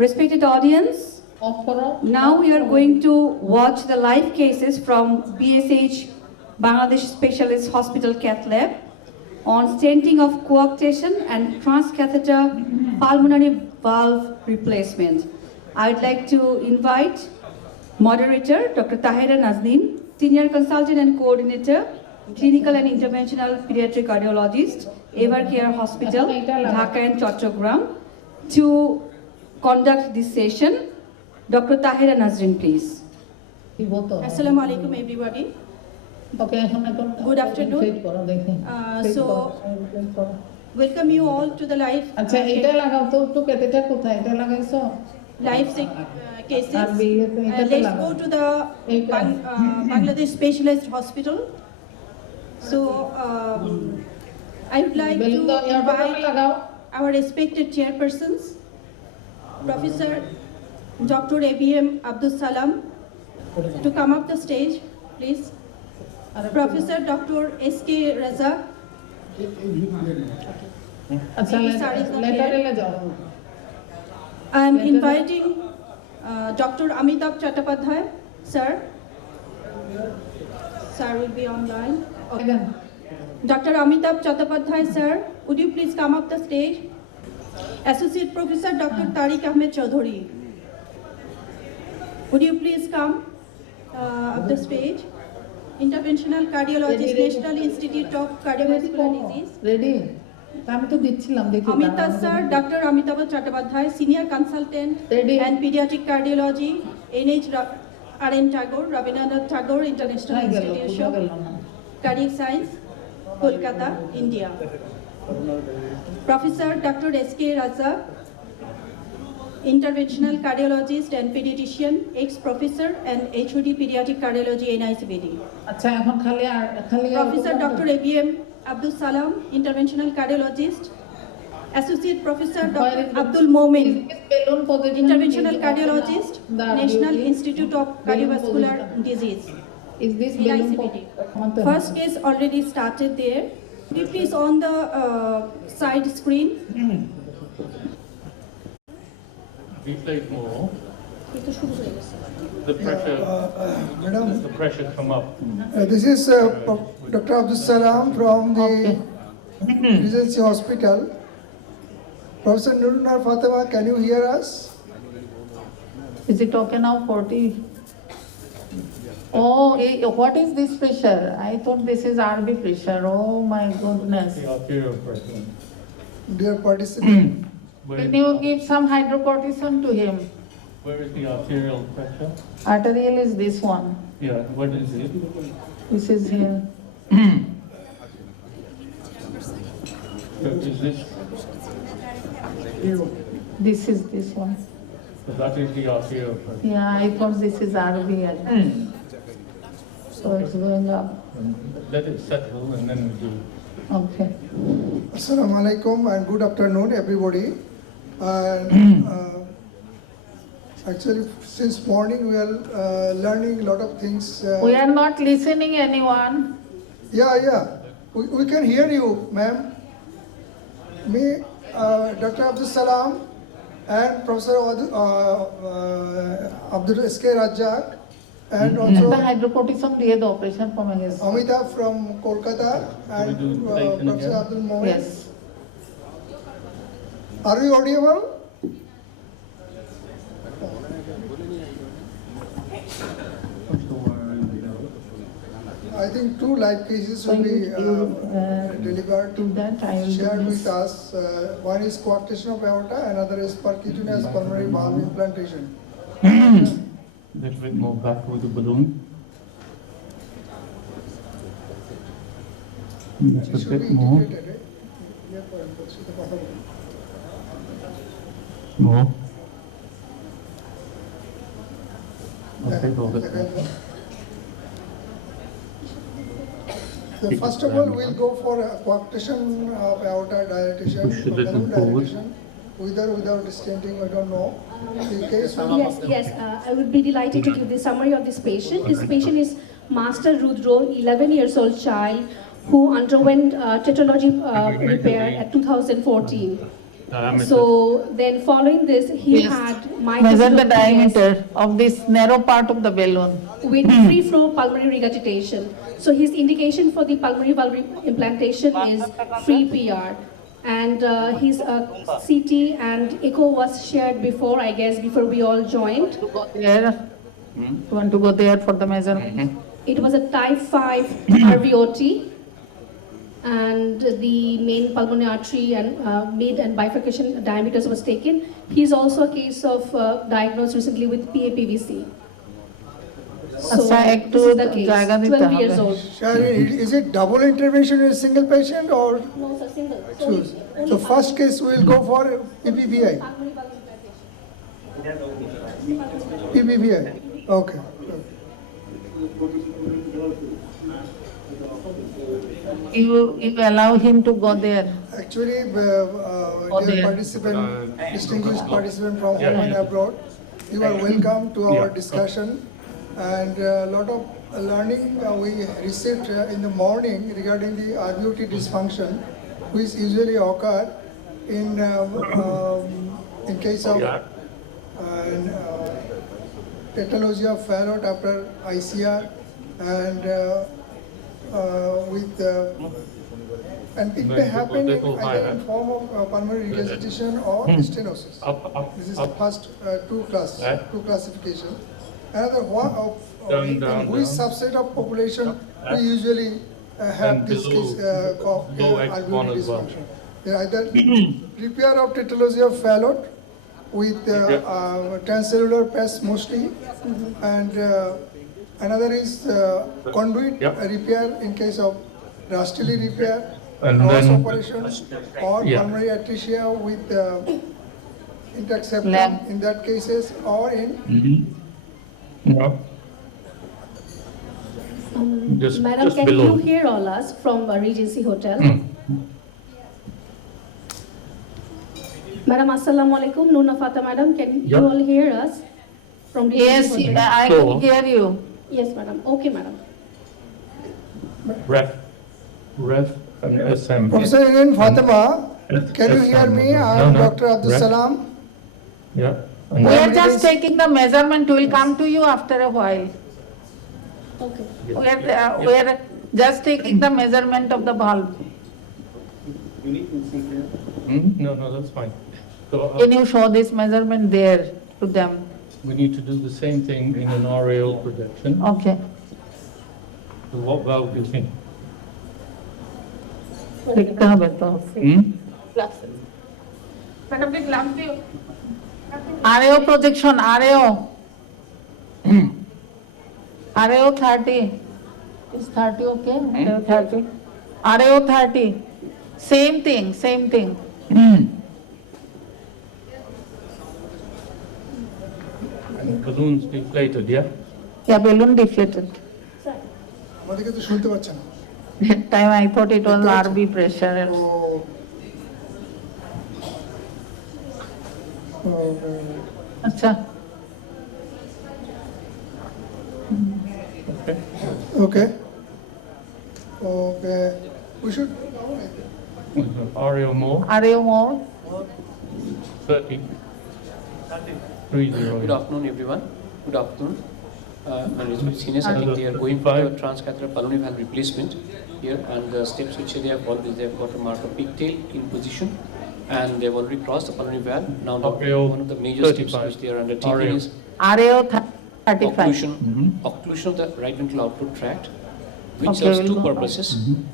Respected audience, now we are going to watch the live cases from BSH Bangladesh Specialist Hospital Cath Lab on stenting of coarctation and transcatheter pulmonary valve replacement. I'd like to invite moderator Dr. Tahira Nazneen, Senior Consultant and Coordinator, Clinical and Interventional Pediatric Cardiologist, Evercare Hospital, Dhaka and Chattogram, to conduct this session. Dr. Tahira Nazneen, please. Assalamu alaikum, everybody. Good afternoon. Welcome you all to the live cases. Let's go to the Bangladesh Specialist Hospital. So I would like to invite our respected chairpersons, Professor Dr. ABM Abdul Salam, to come up the stage, please. Professor Dr. S.K. Razak. I am inviting Dr. Amitabh Chattopadhyay, sir. Sir will be online. Okay. Dr. Amitabh Chattopadhyay, sir, would you please come up the stage? Associate Professor Dr. Tariq Ahmed Chaudhary, would you please come up the stage? Interventional Cardiologist, National Institute of Cardiovascular Disease. Ready? Amitabh sir, Dr. Amitabh Chattopadhyay, Senior Consultant and Pediatric Cardiology, NH Tagore, Rabindranath Tagore International Institute of Cardiac Science, Kolkata, India. Professor Dr. S.K. Razak, Interventional Cardiologist and Pediatrician, ex-professor and HOD Pediatric Cardiology, NICPD. Professor Dr. ABM Abdul Salam, Interventional Cardiologist. Associate Professor Dr. Abdul Momin, Interventional Cardiologist, National Institute of Cardiovascular Disease, NICPD. First case already started there. Could you please on the side screen? Deflate more. The pressure, does the pressure come up? This is Dr. Abdul Salam from the Regency Hospital. Professor Nurunar Fatima, can you hear us? Is it okay now? 40? Oh, what is this pressure? I thought this is RB pressure. Oh my goodness. The arterial pressure. Dear participant. Can you give some hydrocortisone to him? Where is the arterial pressure? Arterial is this one. Yeah, what is it? This is here. So is this? This is this one. So that is the arterial pressure. Yeah, I thought this is RB. So it's going up. Let it settle and then we do. Okay. Assalamu alaikum and good afternoon, everybody. And actually, since morning we are learning a lot of things. We are not listening anyone. Yeah. We can hear you, ma'am. Me, Dr. Abdul Salam and Professor Abdul S.K. Razak and also The hydrocortisone diye the operation from Amitabh from Kolkata and Professor Abdul Momin. Yes. Are we audible? I think 2 live cases will be delivered, shared with us. One is coarctation of aorta, another is percutaneous pulmonary valve implantation. A little bit more back with the balloon. Just a bit more. More. Okay, hold it. So first of all, we'll go for a coarctation of aorta dilatation, Push a little balloon forward. dilatation, with or without stenting, I don't know. The case Yes, I would be delighted to give the summary of this patient. This patient is Master Rudro, 11 years old child who underwent tetralogy repair at 2014. Diameter. So then following this, he Yes. had Measure the microcystic diameter of this narrow part of the balloon. with free flow pulmonary regurgitation. So his indication for the pulmonary valve implantation is free PR. And his CT and echo was shared before, I guess, before we all joined. There, you want to go there for the measurement? It was a type 5 RVOT, and the main pulmonary artery and mid and bifurcation diameters was taken. He's also a case of diagnosed recently with PAPVC. So আচ্ছা, একটু this is the case, জায়গা দিতে 12 years হবে। old. Shari, is it double intervention in a single patient or No, sir, single. choose? So first case we'll go for PPVI. PPVI. Okay. You allow him to go there. Actually, Oh, dear there. participant, distinguished participant from Yeah, home and yeah. abroad, you are welcome to our Yeah. discussion. And a lot of learning we received in the morning regarding the RVOT dysfunction, which usually occur in case of Yeah. pathology of Fallot after ICR and and it may happen either in form of pulmonary regurgitation or stenosis. This is the first two classification. Another one of in which subset of population we usually have And this below- case of below X1 RVOT as well. dysfunction. They are either repair of tetralogy of Fallot with transcellular PES mostly, and another is conduit repair in case of Rastili repair, And cross then- operation, or Yeah. pulmonary atresia with intact septum Lamb. in that cases, or in Yeah. Madam, Just can below. you hear all us from Regency Hotel? Madam, Assalamu alaikum. Nuna Fata, madam, can you Yeah. all hear us from Regency Yes, Hotel? I So- can hear you. Yes, madam. Okay, madam. Ref, and SM. Professor Irin Fatima, can you hear me? I am No, no. Dr. Abdul Ref. Salam. Yeah. And We then- are just taking the measurement. We will come to you after a while. Okay. We are just taking the measurement of the valve. No, that's fine. So Can you show this measurement there to them? we need to do the same thing in an areal projection. Okay. So what valve do you think? দেখতে হবে তো। RAO projection, RAO. RAO 30. Is 30 okay? RAO 30. RAO 30. Same thing, same thing. Balloons deflated, yeah? Yeah, balloon deflated. আমাদেরকে তো শুনতে পাচ্ছে না। That time I thought it was RB pressure. তো আচ্ছা। okay. Okay. We should Aerial more, RAO more. 30. 30. Good afternoon, everyone. Good afternoon. My respected seniors, I think they are going for the transcatheter pulmonary valve replacement here, and the steps which they have followed is they have got a marker pigtail in position, and they have already crossed the pulmonary valve. Now, one of the major steps 35. which they are undertaking is RAO 35. occlusion of the right ventral outflow tract, which Okay, serves we'll two go. purposes.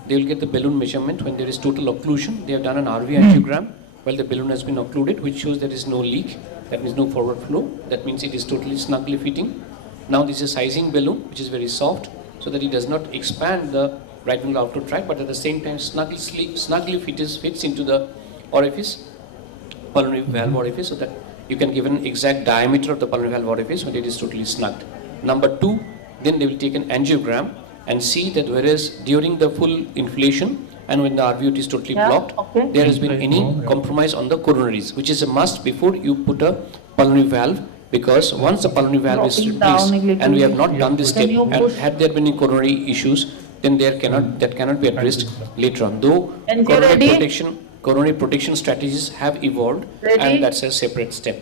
They will get the balloon measurement when there is total occlusion. They have done an RV angiogram while the balloon has been occluded, which shows there is no leak, that means no forward flow, that means it is totally snugly fitting. Now this is a sizing balloon, which is very soft, so that it does not expand the right ventral outflow tract, but at the same time snugly fits into the orifice, pulmonary valve orifice, so that you can give an exact diameter of the pulmonary valve orifice when it is totally snugged. Number two, then they will take an angiogram and see that whereas during the full inflation and when the RVOT is totally Yeah, blocked, okay. there has been any compromise on the coronaries, which is a must before you put a pulmonary valve, because once the pulmonary valve is Dropping replaced down a little and we have not done this Can step, you and push? had there been any coronary issues, then that cannot be addressed later on. Though And you coronary ready? protection, coronary protection strategies have evolved, Ready? and that's a separate step.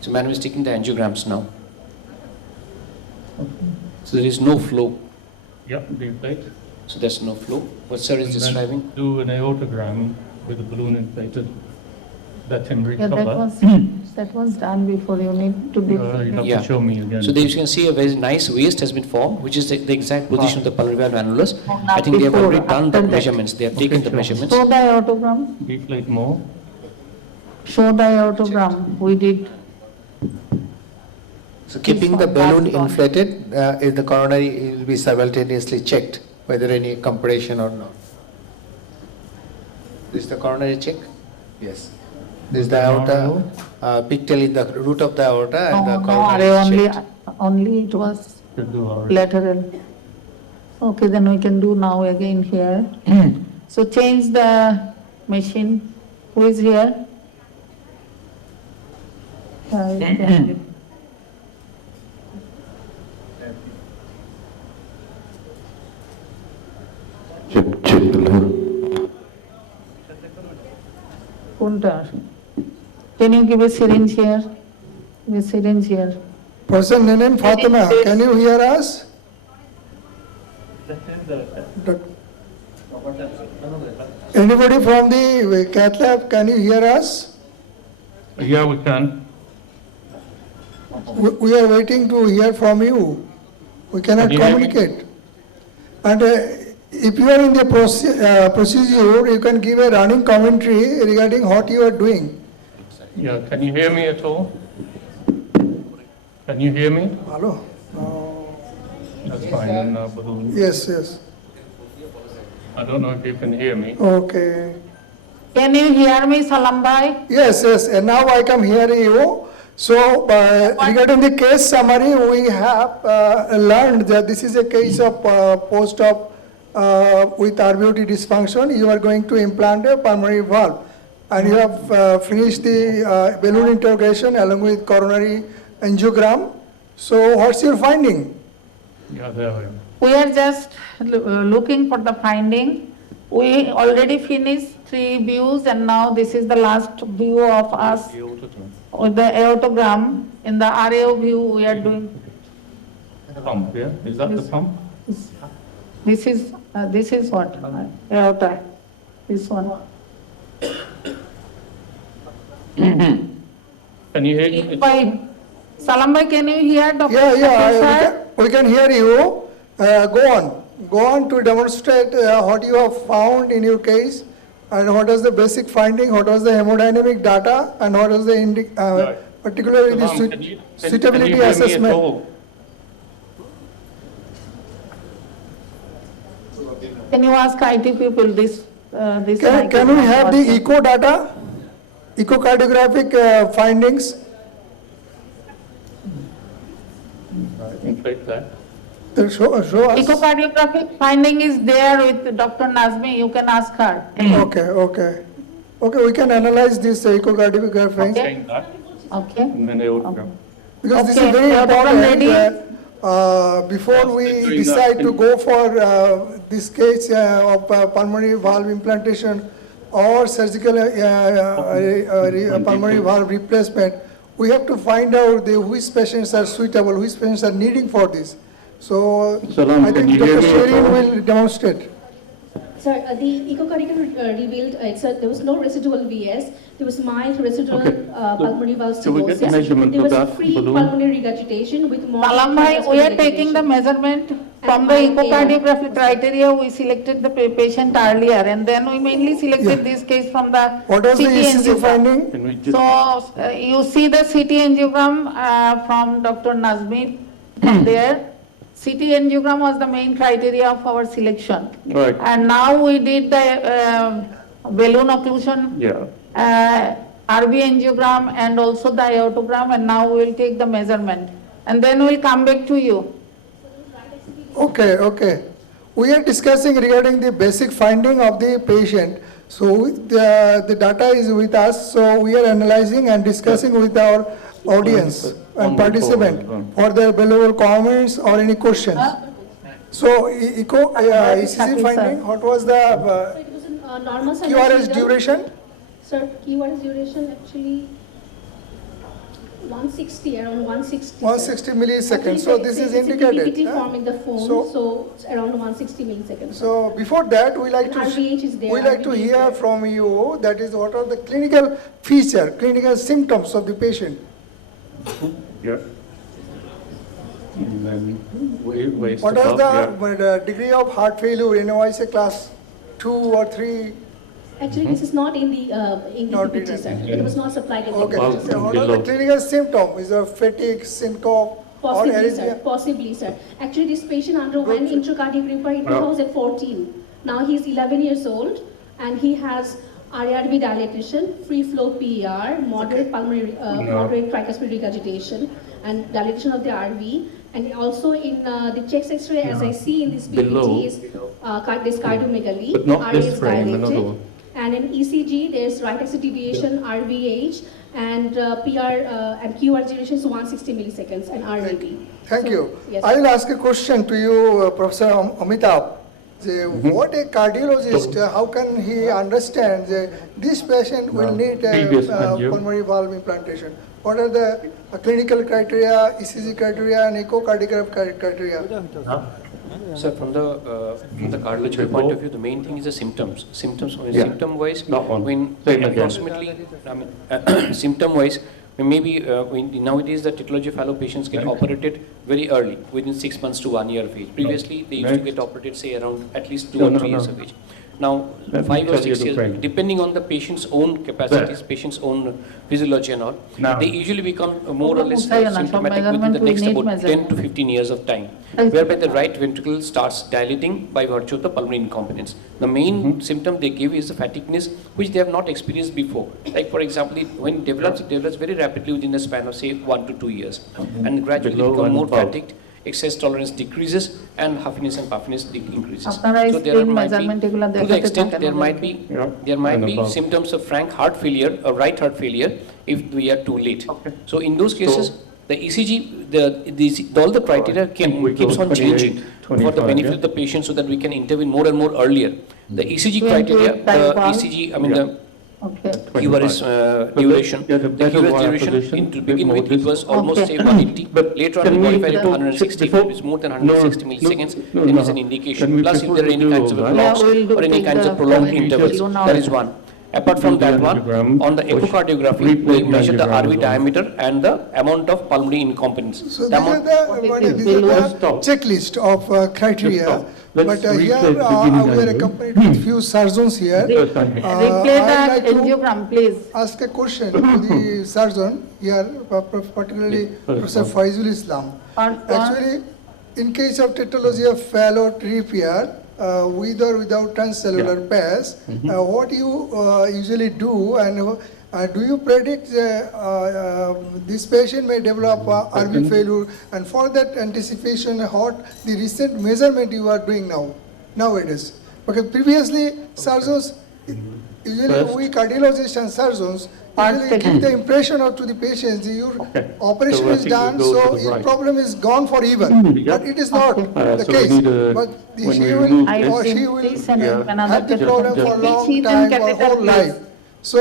So madam is taking the angiograms now. So there is no flow. Yep, deflate. So there's no flow. What sir is And then describing? do an aortogram with the balloon inflated. Let him Yeah, recover. that was done before. You need to You deflate. have Yeah. to show me again. So there you can see a very nice waist has been formed, which is the exact position of the pulmonary valve annulus. I think they have Before, already done the after that. measurements. They have taken the sure. measurements. Show the aortogram. Deflate more. Show the aortogram. We did. So keeping This the one, balloon last one. inflated, if the coronary will be simultaneously checked whether any compression or not. This is the coronary check? Yes. This is the aorta, pigtail in the root of the aorta and the No, coronary no, is checked. only it was Should do our lateral. Okay, then we can do now again here. So change the machine. Who is here? Okay. Punta. Can you give a syringe here? Give a syringe here. Person named Fatima, can you hear us? Anybody from the Cath lab, can you hear us? Yeah, we can. We are waiting to hear from you. We cannot Can you hear me? communicate. And if you are in the procedure, you can give a running commentary regarding what you are doing. Yeah, can you hear me at all? Can you hear me? Hello? That's fine, and balloon. Yes, yes. I don't know if you can hear me. Okay. Can you hear me, Salambai? Yes, yes, and now I can hear you. So, regarding the case summary, we have learned that this is a case of post-op with RBOT dysfunction. You are going to implant a pulmonary valve, and you have finished the balloon interrogation along with coronary angiogram. So, what's your finding? Yeah, there we are. We are just looking for the finding. We already finished 3 views and now this is the last view of us The aortogram. with the aortogram. In the RAO view we are doing, Pump, yeah? Is that the pump? this is what? Aorta, this one. Can you hear me? Salambai, can you hear Dr. Yeah, sir? we can hear you. Go on to demonstrate what you have found in your case and what is the basic finding, what was the hemodynamic data, and what was the Right. particularly the Salam, can you suitability hear me at assessment. all? Can you ask IT people this? Can we have the echo data, echocardiographic findings? Inflate that. Show us. Echocardiographic finding is there with Dr. Nazmi, you can ask her. Okay, we can analyze this echocardiography Saying that, Okay. and then aortogram. because this is Okay, very we are important ready. that before we Doing decide that. to go for this case of pulmonary valve implantation or surgical pulmonary valve replacement, we have to find out which patients are suitable, which patients are needing for this. So Salam, I can think you hear Dr. me? Sherin will demonstrate. Sir, the echocardiogram revealed there was no residual VS, there was mild residual Okay. pulmonary valve So we get stenosis. measurement There of was that free balloon? pulmonary regurgitation with more. Salambai, we are taking the measurement from the echocardiography criteria. We selected the patient earlier and then we mainly selected this case from the What was the CT ECG angiogram. finding? Can we just, So you see the CT angiogram from Dr. Nazmi there. CT angiogram was the main criteria of our selection. right, And now we did the balloon occlusion, yeah. RV angiogram and also the aortogram, and now we will take the measurement. And then we will come back to you. Okay. We are discussing regarding the basic finding of the patient. So the data is with us, so we are analyzing and discussing with our audience and participant for their valuable comments or any questions. So ECG finding, what was the, So it was Normal QRS sinusoidal. duration? Sir, QRS duration actually 160, around 160. sir. 160 milliseconds. Actually, So it's this a- is it's indicated. a PPT form in the phone, So- so it's around 160 milliseconds. So before that, we like And to RVH is there, we like to RVH is hear there. from you. That is, what are the clinical feature, clinical symptoms of the patient? Yeah. And then waist What is above, the degree of heart failure in OIC class 2 or 3? Actually, this is not in the Not PPT, written. sir. It was not supplied in the Okay. PPT, sir. So what are the Below. clinical symptoms? Is there fatigue, syncope, or Possibly, sir. arrhythmia? Possibly, sir. Actually, this patient underwent Good. intracardiac repair in 2014. Now he's 11 years old, and he has RARV dilatation, free flow PER, moderate pulmonary, moderate tricuspid regurgitation, and dilatation of the RV. And also in the chest X-ray, as I see in this Below. PPT, is this cardiomegaly. But not RA this is frame, another dilated. one. And in ECG, there's right axis deviation, RVH, and PR and QR duration is 160 milliseconds, and RVP. Thank So, you. Yes. I will ask a question to you, Professor Amitabh. What a cardiologist, how can he understand that this patient will need Previous a angio. pulmonary valve implantation? What are the clinical criteria, ECG criteria, and echocardiograph criteria? Sir, from the cardiological point of view, the main thing is the symptoms. Symptoms, Yeah. symptom-wise, That one. when Say it again. approximately, symptom-wise, maybe nowadays the titology fellow patients get Next. operated very early, within 6 months to 1 year of age. Previously, they used to Next. get operated, say, around at least 2 No, or no, 3 years no. of age. Now, Let me 5 or tell you 6 the years, frame. depending on the patient's own capacities, patient's own physiology and all, Now. they usually become more or less Measurement symptomatic within the we next need about 10 to measurement. 15 years of time, Right. whereby the right ventricle starts dilating by virtue of the pulmonary incompetence. The main symptom they give is the fatigueness, which they have not experienced before. Like for example, when it develops very rapidly within the span of say 1 to 2 years, and gradually Below become and more above. fatigued, excess tolerance decreases, and huffiness and puffiness increases. আপনারা So there screen might be, measurement এগুলো to the দেখাতে extent থাকেন there might ওদেরকে। be, Yeah. there might And be above. symptoms of frank heart failure or right heart failure if we are too late. Okay. So in those cases, the ECG, all the criteria We go keeps on 28, changing for the 25, benefit yeah? of the patient so that we can intervene more and more earlier. The ECG 28 criteria, the type valve. ECG, I mean Yeah. the Okay. QRS 25. duration, Yeah, the the better QRS wire duration, position, to bit begin more with, it was distal. almost Okay. say 180, But later on can we we modified it to before- 160, before- if it's more than 160 No, milliseconds, no, then no. it's an Can indication. we Plus if before there are we any do kinds of all that? blocks Yeah, we'll do or any take kinds the of prolonged point intervals, you now. that is one. Apart from Do the that one, angiogram, on the which echocardiography, we replay the measure the angiogram RV as well. diameter and the amount of pulmonary incompetence. So The these are amount- these are the Stop. checklist of criteria. Stop. Let's But replay here the beginning we are angle. accompanied with few surgeons here. First time. Replay I'd the like to angiogram, please. ask a question to the surgeon here, particularly Professor Faizul Islam. Actually, in case of tetralogy of fallot repair, with or without transcellular pass, what you usually do, and do you predict this patient may develop RV failure, and for that anticipation, what the recent measurement you are doing nowadays? Because previously surgeons, usually First. we cardiologists and surgeons usually give the impression of to the patients your Okay. operation So I is think we done, go so to the your right. problem is gone forever. Yeah. But it is not the So we case. need a- But when she we will remove I or think she will this and Yeah. another have the Just- problem for just- long Sheath and time, for catheter, whole please. life. So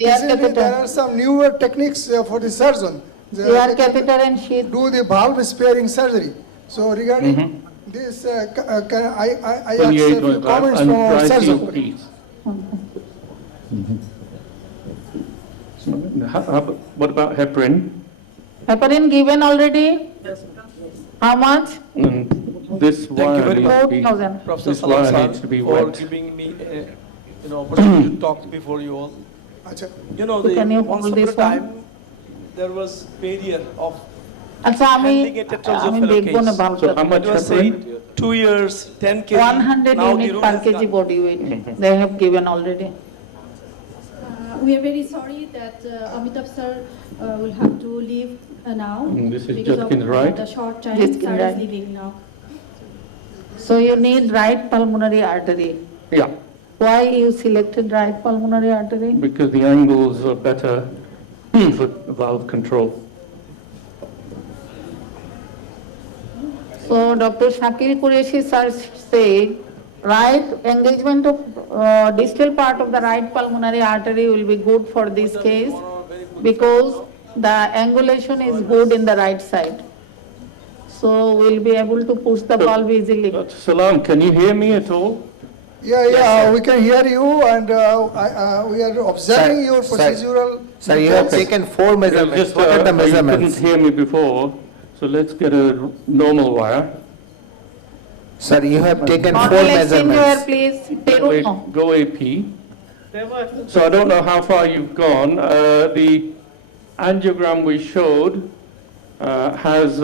They are recently catheter. there are some newer techniques for the surgeon. They They are can catheter and sheath. do the valve sparing surgery. So regarding this, I ask a few comments from our surgeon. What about heparin? Heparin given already? How much? This Thank you wire very needs to be, 4,000. Professor this wire Salam needs to be for wet. giving me opportunity to talk before you all. Acha. You know, Can you once hold upon a this one? time, there was failure of আচ্ছা আমি handling a tetralogy আমি fellow দেখবো না case. বাল্বটা So how much It was heparin? said 2 years, 10 kg. 100 Now the unit rule per has kg gone. body weight they have given already. We are very sorry that Amitabh sir will have to leave now This is because just of in the right? the short time Just in sir right. is leaving now. So you need right pulmonary artery. Yeah, Why you selected right pulmonary artery? because the angles are better for valve control. So Dr. Shakil Qureshi sir said right engagement of distal part of the right pulmonary artery will be good for this case because the angulation is good in the right side. So we'll be able to push the valve easily. Dr. Salam, can you hear me at all? Yeah, we can hear you, and we are observing your Sir, procedural. Sir, you have taken 4 measurements. Just, What are the you measurements? couldn't hear me before, so let's get a normal wire. Sir, you have taken 4 Let's in here, measurements. please. Go AP. So I don't know how far you've gone. The angiogram we showed has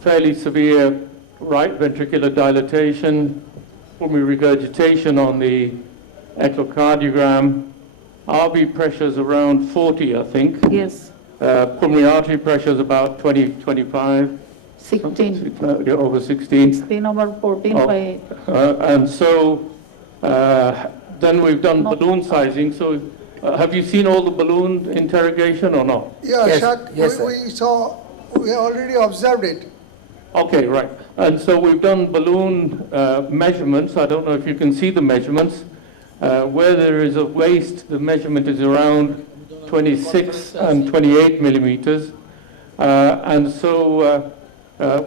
fairly severe right ventricular dilatation, pulmonary regurgitation on the echocardiogram. RV pressures around 40, I think. Yes, Pulmonary artery pressures about 20, 25. 16. Over 16. 16 over 14 Oh. by And so then we've done balloon sizing. So have you seen all the balloon interrogation or not? Yeah, Yes, Shak, yes, sir. we already observed it. Okay, right. And so we've done balloon measurements. I don't know if you can see the measurements. Where there is a waist, the measurement is around 26 and 28 millimeters. And so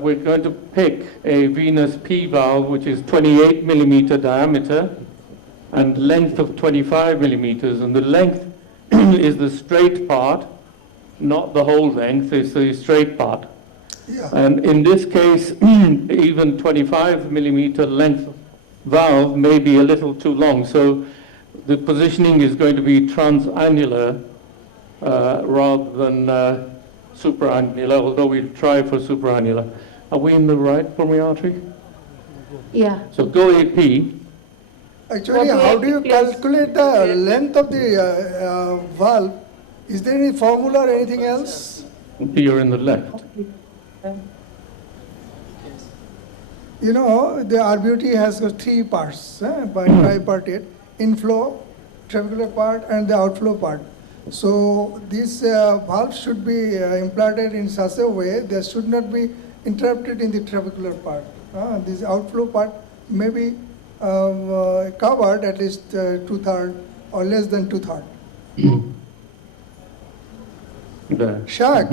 we're going to pick a venous P valve, which is 28 millimeter diameter and length of 25 millimeters. And the length is the straight part, not the whole length, it's the straight part. Yeah. And in this case, even 25 millimeter length valve may be a little too long. So the positioning is going to be transannular rather than supraannular, although we'll try for supraannular. Are we in the right pulmonary artery? yeah. So go AP. Actually, how do you calculate the length of the valve? Is there any formula or anything else? You're in the left. You know, the RBUT has got 3 parts, bipartite: inflow, trabecular part, and the outflow part. So this valve should be implanted in such a way that should not be interrupted in the trabecular part. This outflow part may be covered at least 2/3 or less than 2/3. There. Shak,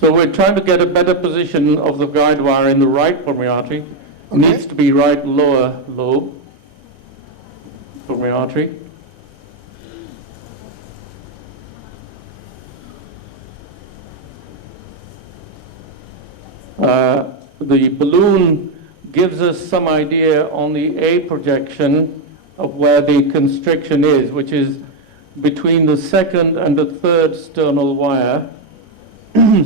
So we're trying to get a better position of the guide wire in the right pulmonary artery. Okay. Needs to be right lower lobe pulmonary artery. The balloon gives us some idea on the A projection of where the constriction is, which is between the second and the third sternal wire.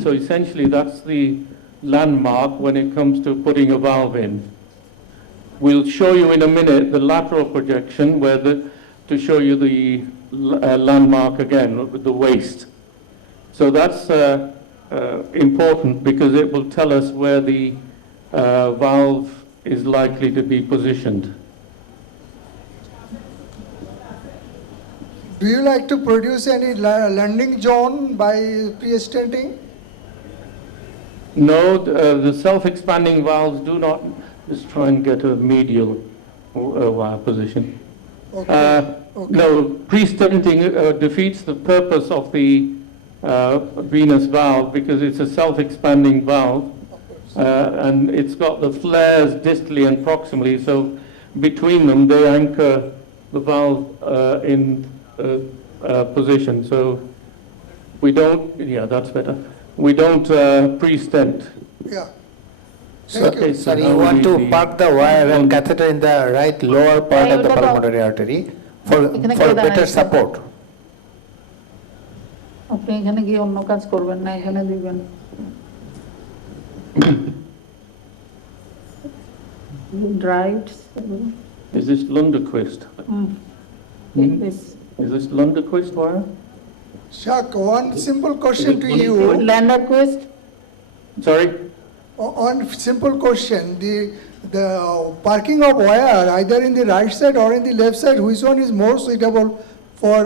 So essentially that's the landmark when it comes to putting a valve in. We'll show you in a minute the lateral projection to show you the landmark again with the waist. So that's important because it will tell us where the valve is likely to be positioned. do you like to produce any landing zone by pre-stenting? No, the self-expanding valves do not. Let's try and get a medial wire position. Okay. No, pre-stenting defeats the purpose of the venous valve because it's a self-expanding valve and it's got the flares distally and proximally, so between them they anchor the valve in position. So we don't, yeah, that's better. We don't pre-stent. Yeah. So, Thank you. sir, you want to park the wire and catheter in the right lower part of the pulmonary artery for better support. আপনি এখানে গিয়ে অন্য কাজ করবেন না, এখানে দিবেন। Right. Is this Lundequist? This. Is this Lundequist wire? Shak, one simple question to you. Landerquist. Sorry? One simple question. The parking of wire either in the right side or in the left side, which one is more suitable for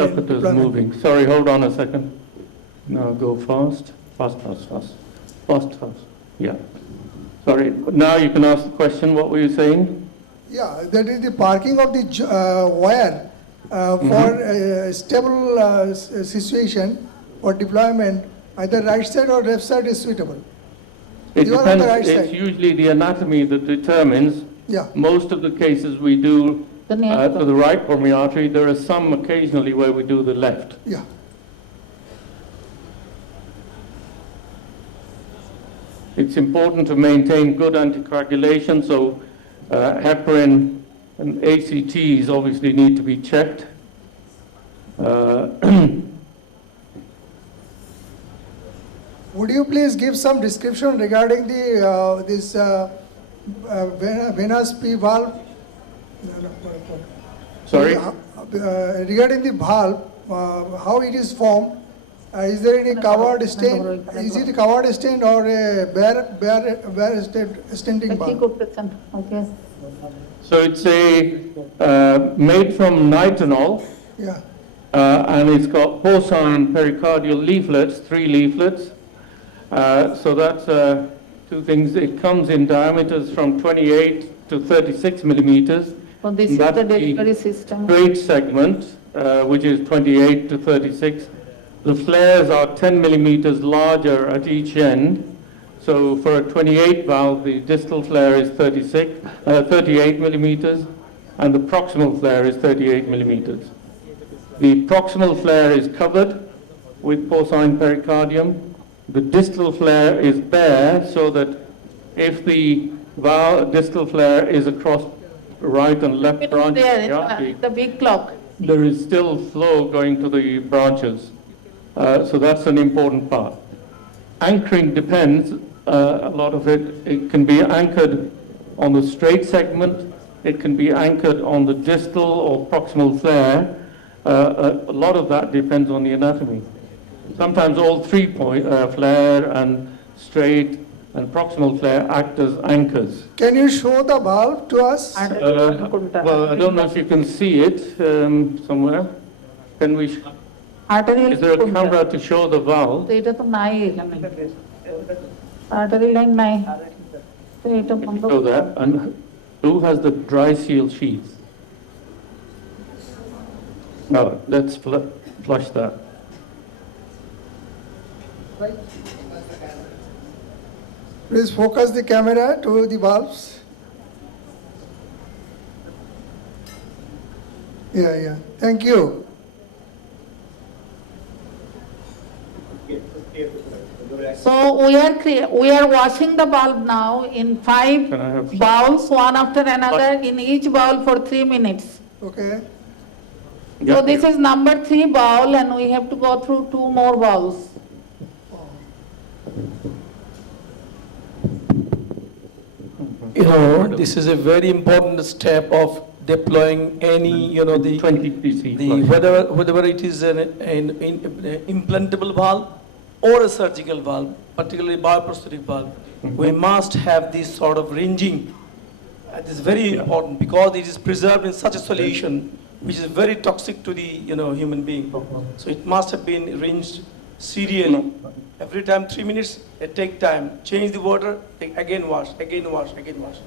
Catheter's employment? moving. Sorry, hold on a second. Now go fast. Fast. Yeah. Sorry, now you can ask the question. What were you saying? Yeah, that is the parking of the wire for stable situation or deployment, either right side or left side is suitable. It You are on depends. the right It's side. usually the anatomy that determines. Yeah. Most of the cases we do The to next the right pulmonary artery. There are some occasionally where we do the left. Yeah. It's important to maintain good anticoagulation, so heparin and ACTs obviously need to be checked. Would you please give some description regarding the this venous P valve? Sorry? Regarding the valve, how it is formed? Is there any covered stent? Is it a covered stent or a bare stenting valve? Okay. So it's made from nitinol, Yeah. and it's got porcine pericardial leaflets, 3 leaflets. So that's two things. It comes in diameters from 28 to 36 millimeters. So this is That's the delivery system. Straight segment, which is 28 to 36. The flares are 10 millimeters larger at each end. So for a 28 valve, the distal flare is 38 millimeters, and the proximal flare is 38 millimeters. The proximal flare is covered with porcine pericardium. The distal flare is bare, so that if the distal flare is across right and left branch, There, the big clock. there is still flow going to the branches. So that's an important part. Anchoring depends, a lot of it can be anchored on the straight segment, it can be anchored on the distal or proximal flare. A lot of that depends on the anatomy. Sometimes all 3 flare and straight and proximal flare act as anchors. Can you show the valve to us? Well, I don't know if you can see it somewhere. Can we? Is there a camera to show the valve? এটা তো নাই এখানে artery line নাই তো এটা বন্ধ Show that. And who has the dry seal sheath? No, let's flush that. Please focus the camera to the valves. Yeah. Thank you. So we are washing the bulb now in 5 Can I have- bowls, one after another, in each bowl for 3 minutes. Okay. So this is number 3 bowl, and we have to go through 2 more bowls. You know, this is a very important step of deploying any, you know, the 20 cc. the whether it is an implantable valve or a surgical valve, particularly bioprosthetic valve, we must have this sort of rinsing. This is very important because it is preserved in such a solution which is very toxic to the human being. So it must have been rinsed serially. Every time 3 minutes, take time, change the water, again wash, again wash, again wash.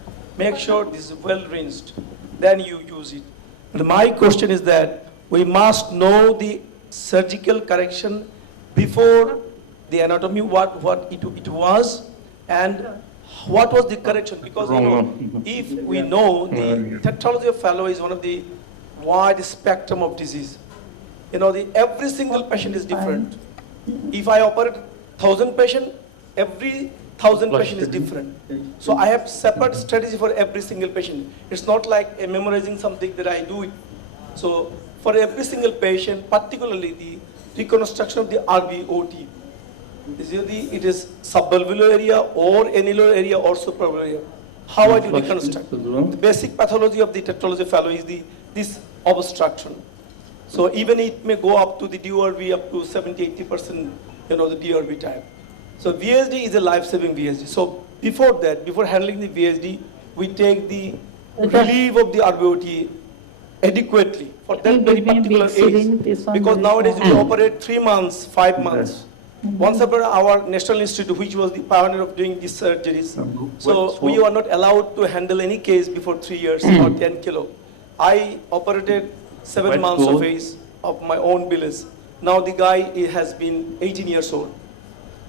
Make sure this is well rinsed, then you use it. And my question is that we must know the surgical correction before the anatomy, what it was, and what was the correction, because if we know the tetralogy of Fallot is one of the wide spectrum of disease. Every single patient is different. If I operate 1,000 patients, every 1,000 patient is different. So I have separate strategy for every single patient. It's not like memorizing something that I do it. So for every single patient, particularly the reconstruction of the RBOT, it is subvalvular area or annular area or supravalvular area. How I do reconstruct? The basic pathology of the tetralogy of Fallot is this obstruction. So even it may go up to the DRV up to 70-80%, the DRV type. So VSD is a life-saving VSD. So before that, before handling the VSD, we take the relief of the RBOT adequately for that very particular age. Because nowadays we operate 3 months, 5 months. Once upon our National Institute, which was the pioneer of doing these surgeries, so we were not allowed to handle any case before 3 years or 10 kilo. I operated 7 months of age of my own village. Now the guy has been 18 years old.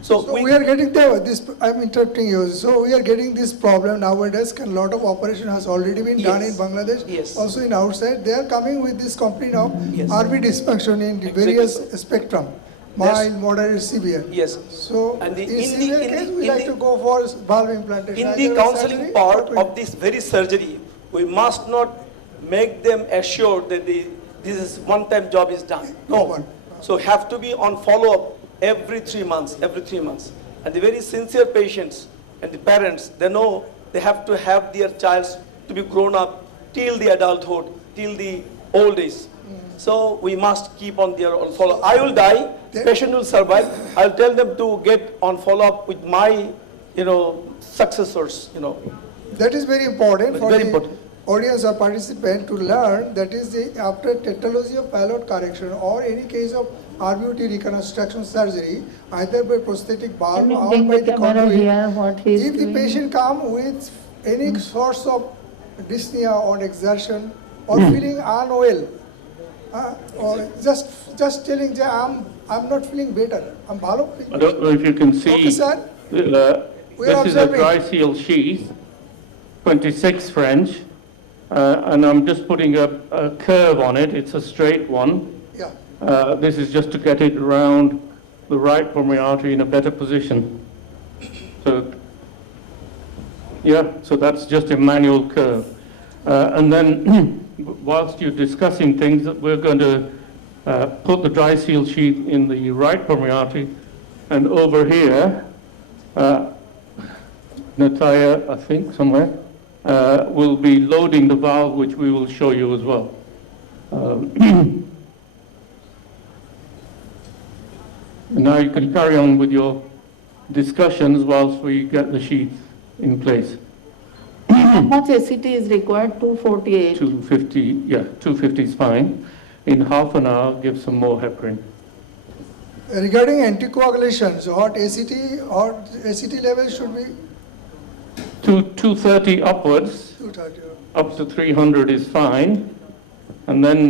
So we are getting this, I'm interrupting you. So we are getting this problem nowadays. A lot of operation has already been done in Bangladesh. Yes. Also in outside, they are coming with this complaint of Yes. RV dysfunction in the various spectrum. Mild, moderate, severe. Yes. So And the- in in severe the- in case, the- we in like the- to go for valve implantation. In the Either counseling surgery part or of this very surgery, we must not make them assured that this is one-time job is done. No. So have to be on follow-up every 3 months, And the very sincere patients and the parents, they know they have to have their child to be grown up till the adulthood, till the old age. So we must keep on their on follow. I will die, patient will survive. I'll tell them to get on follow-up with my, successors, That is very important for Very the important. audience or participant to learn. That is after tetralogy of palate correction or any case of RBUT reconstruction surgery, either by prosthetic valve Can you or bring by the the camera conduit. here, what he is If the doing? patient come with any source of dyspnea or exertion or feeling unwell, or just telling, I'm not feeling better, I'm bhalo I don't know if you can see. Okay, sir. We are This is a observing. dry seal sheath, 26 French, and I'm just putting a curve on it. It's a straight one. Yeah. This is just to get it around the right pulmonary artery in a better position. So, yeah, so that's just a manual curve. And then, whilst you're discussing things, we're going to put the dry seal sheath in the right pulmonary artery, and over here, Natalia, I think, somewhere, will be loading the valve, which we will show you as well. Now you can carry on with your discussions whilst we get the sheath in place. How much ACT is required? 248. 250, yeah, 250 is fine. In half an hour, give some more heparin. Regarding anticoagulation, so what ACT level should be 230 upwards, 230. up to 300 is fine. And then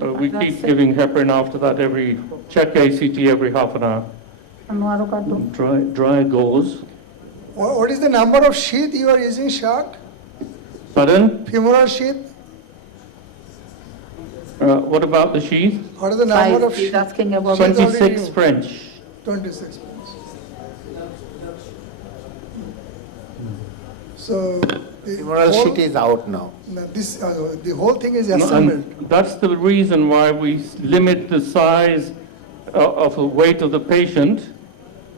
we keep giving heparin after that check ACT every half an hour. Dry gauze. What is the number of sheath you are using, Shak? Pardon? Femoral sheath? What about the sheath? What is the number of He's sheath? asking about 26 French. 26. So the Femoral whole- sheet is out now. the whole thing is No, assembled. and that's the reason why we limit the size of the weight of the patient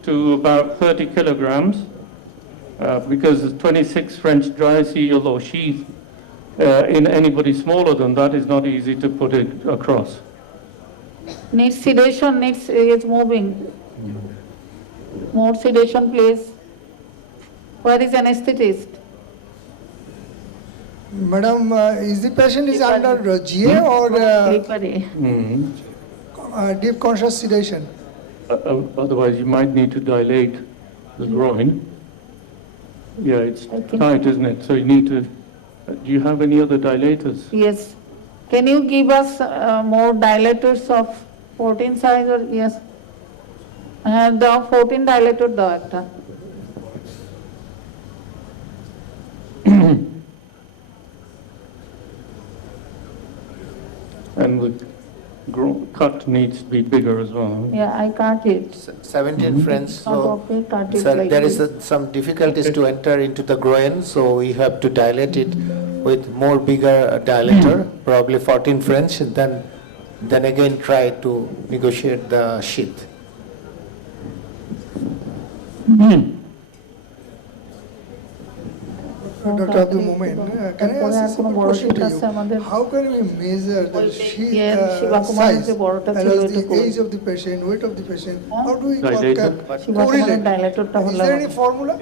to about 30 kilograms, because the 26 French dry seal or sheath in anybody smaller than that is not easy to put it across. Needs sedation, is moving. More sedation, please. Where is anesthetist? Madam, is the patient is under GA or Slippery. deep conscious sedation? Otherwise, you might need to dilate the groin. Yeah, it's I think- tight, isn't it? So you need to. Do you have any other dilators? Yes. Can you give us more dilators of 14 size or yes? The 14 dilator দাও একটা. And the cut needs to be bigger as well. Yeah, I cut it. 17 French, Out so of it, cut it sir, like there is this. some difficulties to enter into the groin, so we have to dilate it with more bigger dilator, probably 14 French, and then again try to negotiate the sheath. Dr. Abdul Momen, can I ask a simple question to you? How can we measure the sheath size as well as the age of the patient, weight of the patient? How do we correlate? Is there any formula?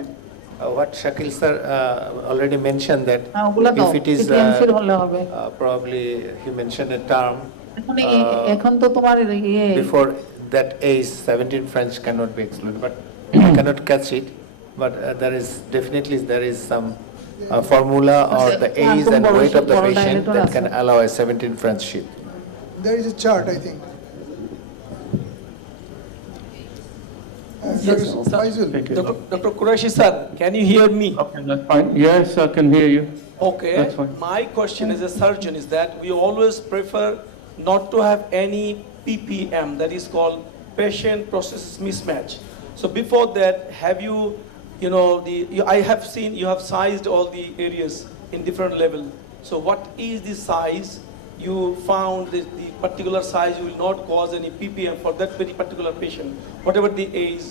What Shakil sir already mentioned that ওগুলা দাও, if it is PTMC র হলে হবে। probably he mentioned a term এখন তো তোমার ইয়ে before that age, 17 French cannot be excluded, but I cannot catch it. But there is some formula or the age and weight of the patient that can allow a 17 French sheath. There is a chart, I think. Dr. Qureshi sir, can you hear me? Okay, that's fine. Yes, I can hear you. Okay. That's fine. My question as a surgeon is that we always prefer not to have any PPM, that is called patient process mismatch. So before that, have you, I have seen you have sized all the areas in different level. So what is the size you found that the particular size will not cause any PPM for that very particular patient, whatever the age,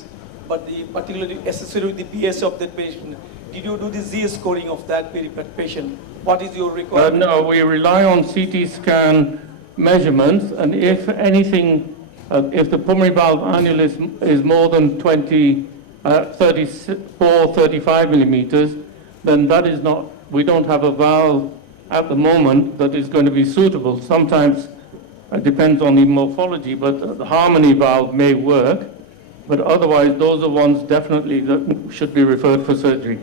but the particularly associated with the BS of that patient? Did you do the Z scoring of that very patient? What is your requirement? No, we rely on CT scan measurements, and if anything, if the pulmonary valve annulus is more than 35 millimeters, then that is not, we don't have a valve at the moment that is going to be suitable. Sometimes it depends on the morphology, but the harmony valve may work, but otherwise those are ones definitely that should be referred for surgery.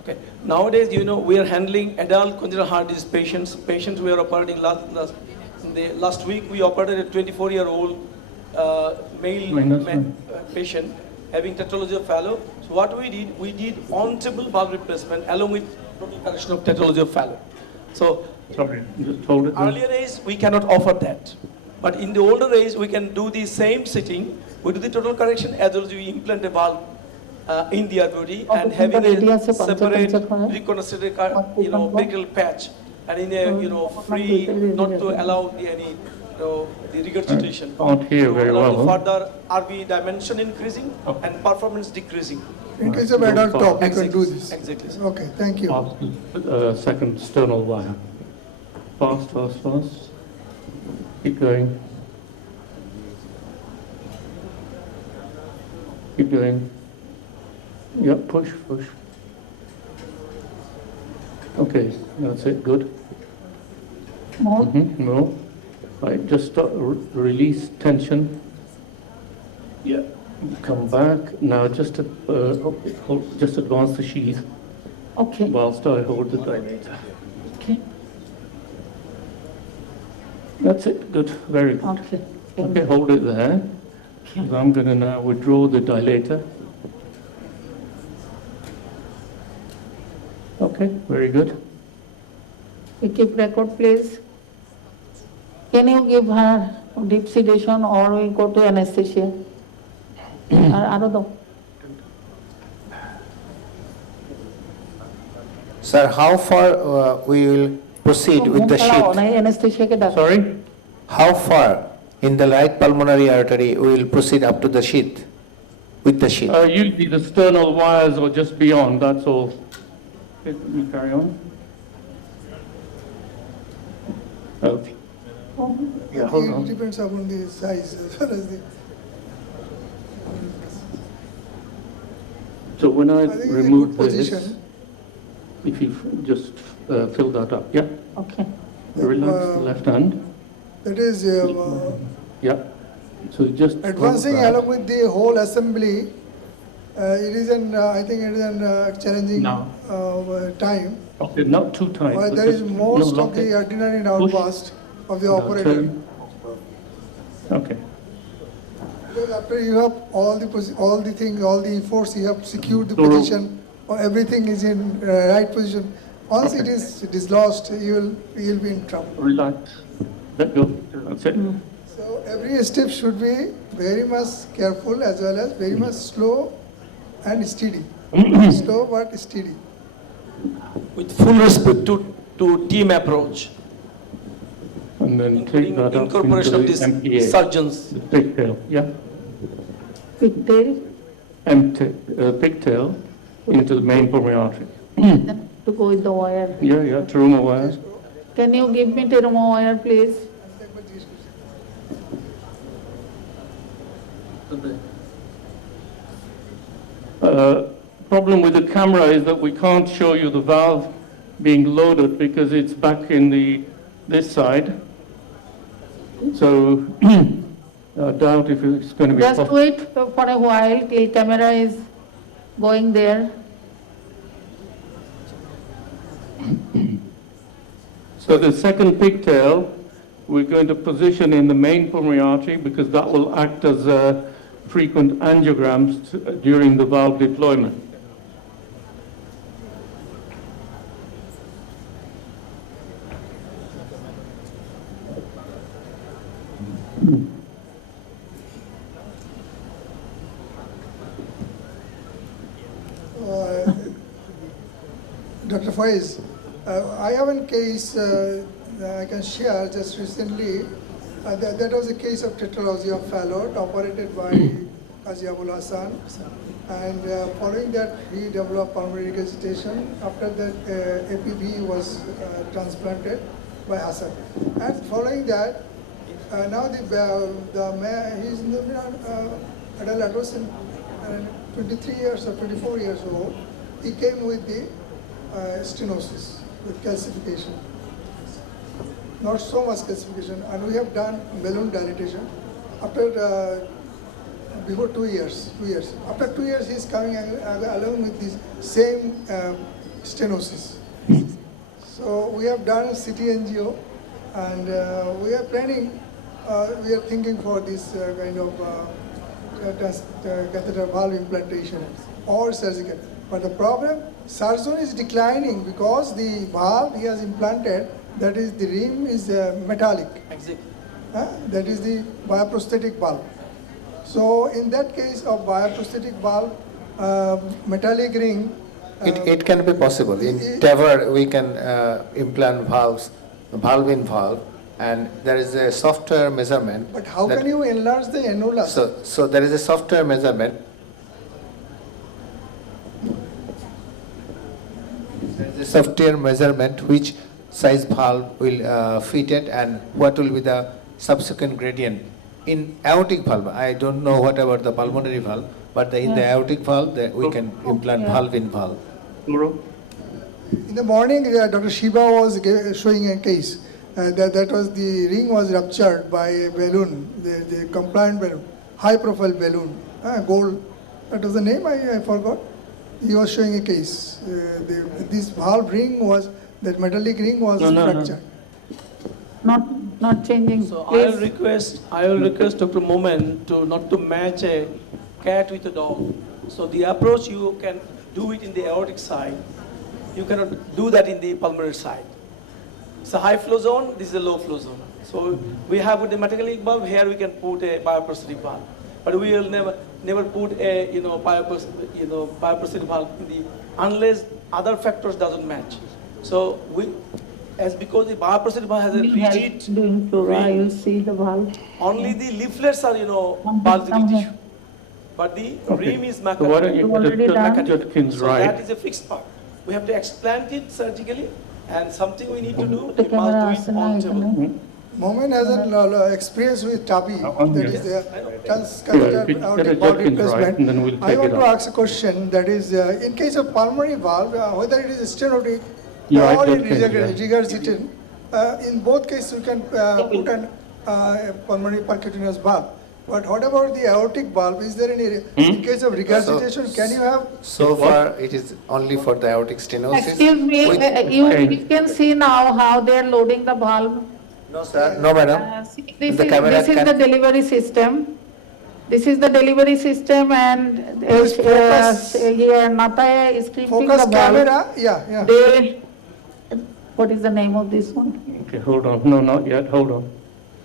Okay. Nowadays, we are handling adult congenital heart disease patients. Patients we are operating last week, we operated a 24-year-old male patient having tetralogy of Fallot. So what we did on-table valve replacement along with total correction of tetralogy of Fallot. So sorry, just hold it. Earlier age, we cannot offer that. But in the older age, we can do the same sitting. We do the total correction as well as we implant a valve in the body and having a separate reconstructed, brachial patch and in a, free, not to allow any, the regurgitation. Can't hear very well. Further RV dimension increasing and performance decreasing. In case of adult top, you Exactly. can do this. Exactly. Okay, thank you. Second sternal wire. Fast, fast, fast. Keep going. Keep going. Yep, push, push. Okay, that's it, good. More? No. Right, just stop, release tension. Yeah, come back. Now just just advance the sheath Okay. whilst I hold the dilator. Okay. That's it, good, very good. Okay. Okay, hold it there. Okay. So I'm going to now withdraw the dilator. Okay, very good. We keep record, please. Can you give her deep sedation or we go to anesthesia? Sir, how far we will proceed with the sheath? Sorry? How far in the right pulmonary artery we will proceed up to the sheath, with the sheath? Usually the sternal wires are just beyond, that's all. Okay, you carry on. Okay. Yeah, hold It on. depends upon the size as well as the. So when I think it's a remove good this, position. if you just fill that up, yeah? Okay. Relax the left hand, That is yeah. So just advancing hold that. along with the whole assembly. It is I think it is a challenging No. time. Okay, not too tight. but There is just- most no, of lock the it. adrenaline Push. outburst of the Now operator. turn. Okay. Because after you have all the force, you have secured the So- position, or everything is in right position. Once Okay. it is lost, you'll be in trouble. Relax. Let go. That's it. So every step should be very much careful as well as very much slow and steady. Slow but steady. With full respect to team approach, And then take that up incorporation into of the these MPA. surgeons. The pigtail, yeah. Pigtail Pigtail into the main pulmonary artery. to go with the wire. Yeah, trauma wire. Can you give me Terumo wire, please? Problem with the camera is that we can't show you the valve being loaded because it's back in this side. So I doubt if it's going to be Just possible. wait for a while till camera is going there. So the second pigtail, we're going to position in the main pulmonary artery because that will act as frequent angiograms during the valve deployment. Dr. Faiz, I have a case that I can share just recently. That was a case of tetralogy of Fallot operated by Qazi Abul Hassan. And following that, he developed pulmonary regurgitation. After that, APV was transplanted by Hassan. And following that, now the man, he's adult adolescent, 23 years or 24 years old. He came with the stenosis with calcification. Not so much calcification, and we have done balloon dilatation. After before 2 years. After 2 years, he is coming along with this same stenosis. So we have done CT angio, and we are planning. We are thinking for this kind of catheter valve implantation or surgical. But the problem, surgeon is declining because the valve he has implanted, that is the rim is metallic. Exactly. That is the bioprosthetic valve. So in that case of bioprosthetic valve, metallic ring. It can be possible. In TAVR, we can implant valves, valve in valve, and there is a software measurement. But how can you enlarge the annulus? So there is a software measurement. There is a software measurement which size valve will fit it and what will be the subsequent gradient. In aortic valve, I don't know what about the pulmonary valve, but in the aortic valve, we can implant valve in valve. In the morning, Dr. Shiba was showing a case. That was the ring was ruptured by a balloon, the compliant balloon, high profile balloon, gold. That was the name, I forgot. He was showing a case. This valve ring was, that metallic ring was fractured. Not changing. So I will request Dr. Momen to not to match a cat with a dog. So the approach you can do it in the aortic side. You cannot do that in the pulmonary side. It's a high flow zone, this is a low flow zone. So we have with the metallic valve, here we can put a bioprosthetic valve. But we will never put a bioprosthetic valve in the, unless other factors doesn't match. So because the bioprosthetic valve has a rigid doing flora, you'll see the valve. only the leaflets are bulging tissue. But the rim is So why don't you already done. put Judkins so right? that is a fixed part. We have to explant it surgically, and something we need to do, The we camera must do it on table. Moment has an experience with TABI, that is the Yeah, transcatheter if you get aortic a valve Judkins right, replacement. and then we'll I take want it to up. ask a question, that is, in case of pulmonary valve, whether it is stenotic You're right, or in Judkins, yeah. regurgitation, in both cases you can put an pulmonary percutaneous valve. But what about the aortic valve? Is there any, in case of regurgitation, can you have? So far, it is only for the aortic stenosis. Excuse me, you can see now how they're loading the valve. No, sir. No, madam. This The is camera the can- delivery system. This is the delivery system, and Please focus. here Nataya is keeping Focus the valve. camera, yeah. What is the name of this one? Okay, hold on. No, not yet. Hold on.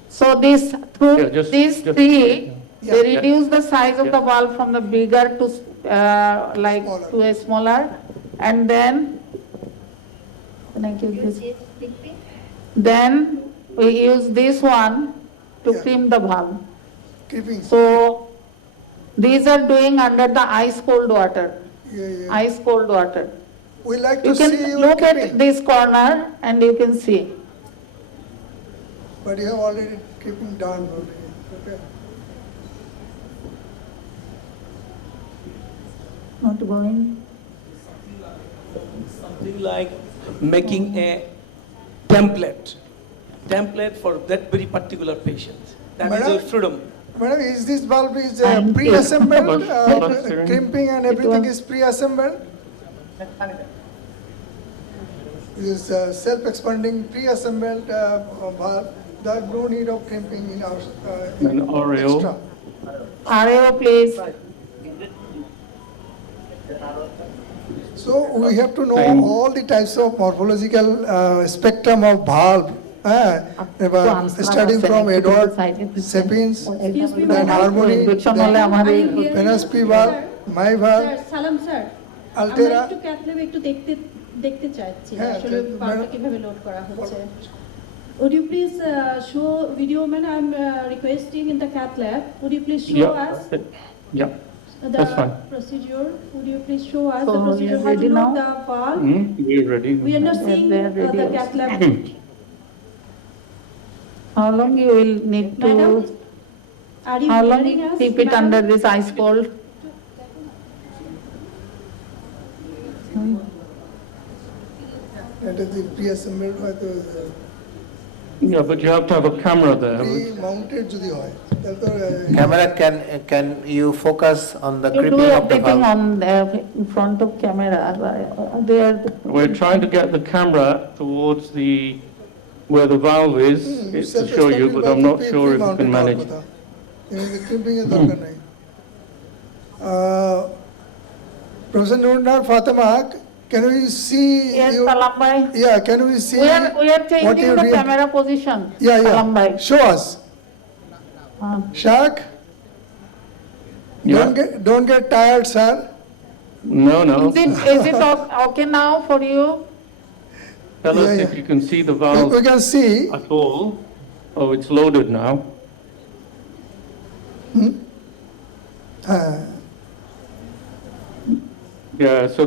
So these Yeah, just- these just- three, Yeah. they reduce the size of Yeah. the valve from the bigger to Smaller. to a smaller, and then can I give this? Then we use this one to Yeah. crimp the valve. Keeping, So these are doing under the ice cold water. yeah. Ice cold water. We like You to see can you look at keeping, this corner and you can see. but you have already keeping down already, okay? Not going. Something like making a template for that very particular patient. That is Madam? a freedom. Madam, is this valve is Thank you. pre-assembled? Not sure. Crimping and everything is pre-assembled? This is self-expanding pre-assembled valve. There is no need of crimping in our An RAO. extra. RAO, please. So we have to know Same. all the types of morphological spectrum of valve. Starting from Edward, Sapiens, Excuse me, then madam. Harmony, Injection then হলে আমার এই Venus P valve, my valve, sir সালাম sir আমরা Altera. একটু cath ল্যাবে একটু দেখতে চাইছি হ্যাঁ, আসলে তো বাল্বটা madam- কিভাবে লোড করা হচ্ছে Would you please show video, man? I'm requesting in the cath lab. Would you please show Yeah, us yeah, the that's fine. procedure? Would you please show us So, the procedure we are how to ready load now? the valve? We're ready. We are not Yes, seeing they are ready the also. cath lab. How long you will need Madam, to, are you how long hearing us? keep it madam? under this ice cold? that is the pre-assembled Yeah, but you have to have a camera there. pre-mounted যদি হয় তাহলে তো Camera, can you focus on the You do creeping of the everything valve? on the, in front of camera. They are, We're trying to get the camera towards where the valve is, it's to show you, but I'm not sure if you can manage. Crimping এর দরকার নাই Professor Nurnar Fatima, can we see yes, you? Salam bhai. Yeah, can we see We are what changing you the did? camera position. Yeah, Salam bhai. Show us. Shak, Yeah. don't get tired, sir. No, no. Is it okay now for you? Tell us Yeah, if you can see the valve We can see. at all. Oh, it's loaded now. Yeah, so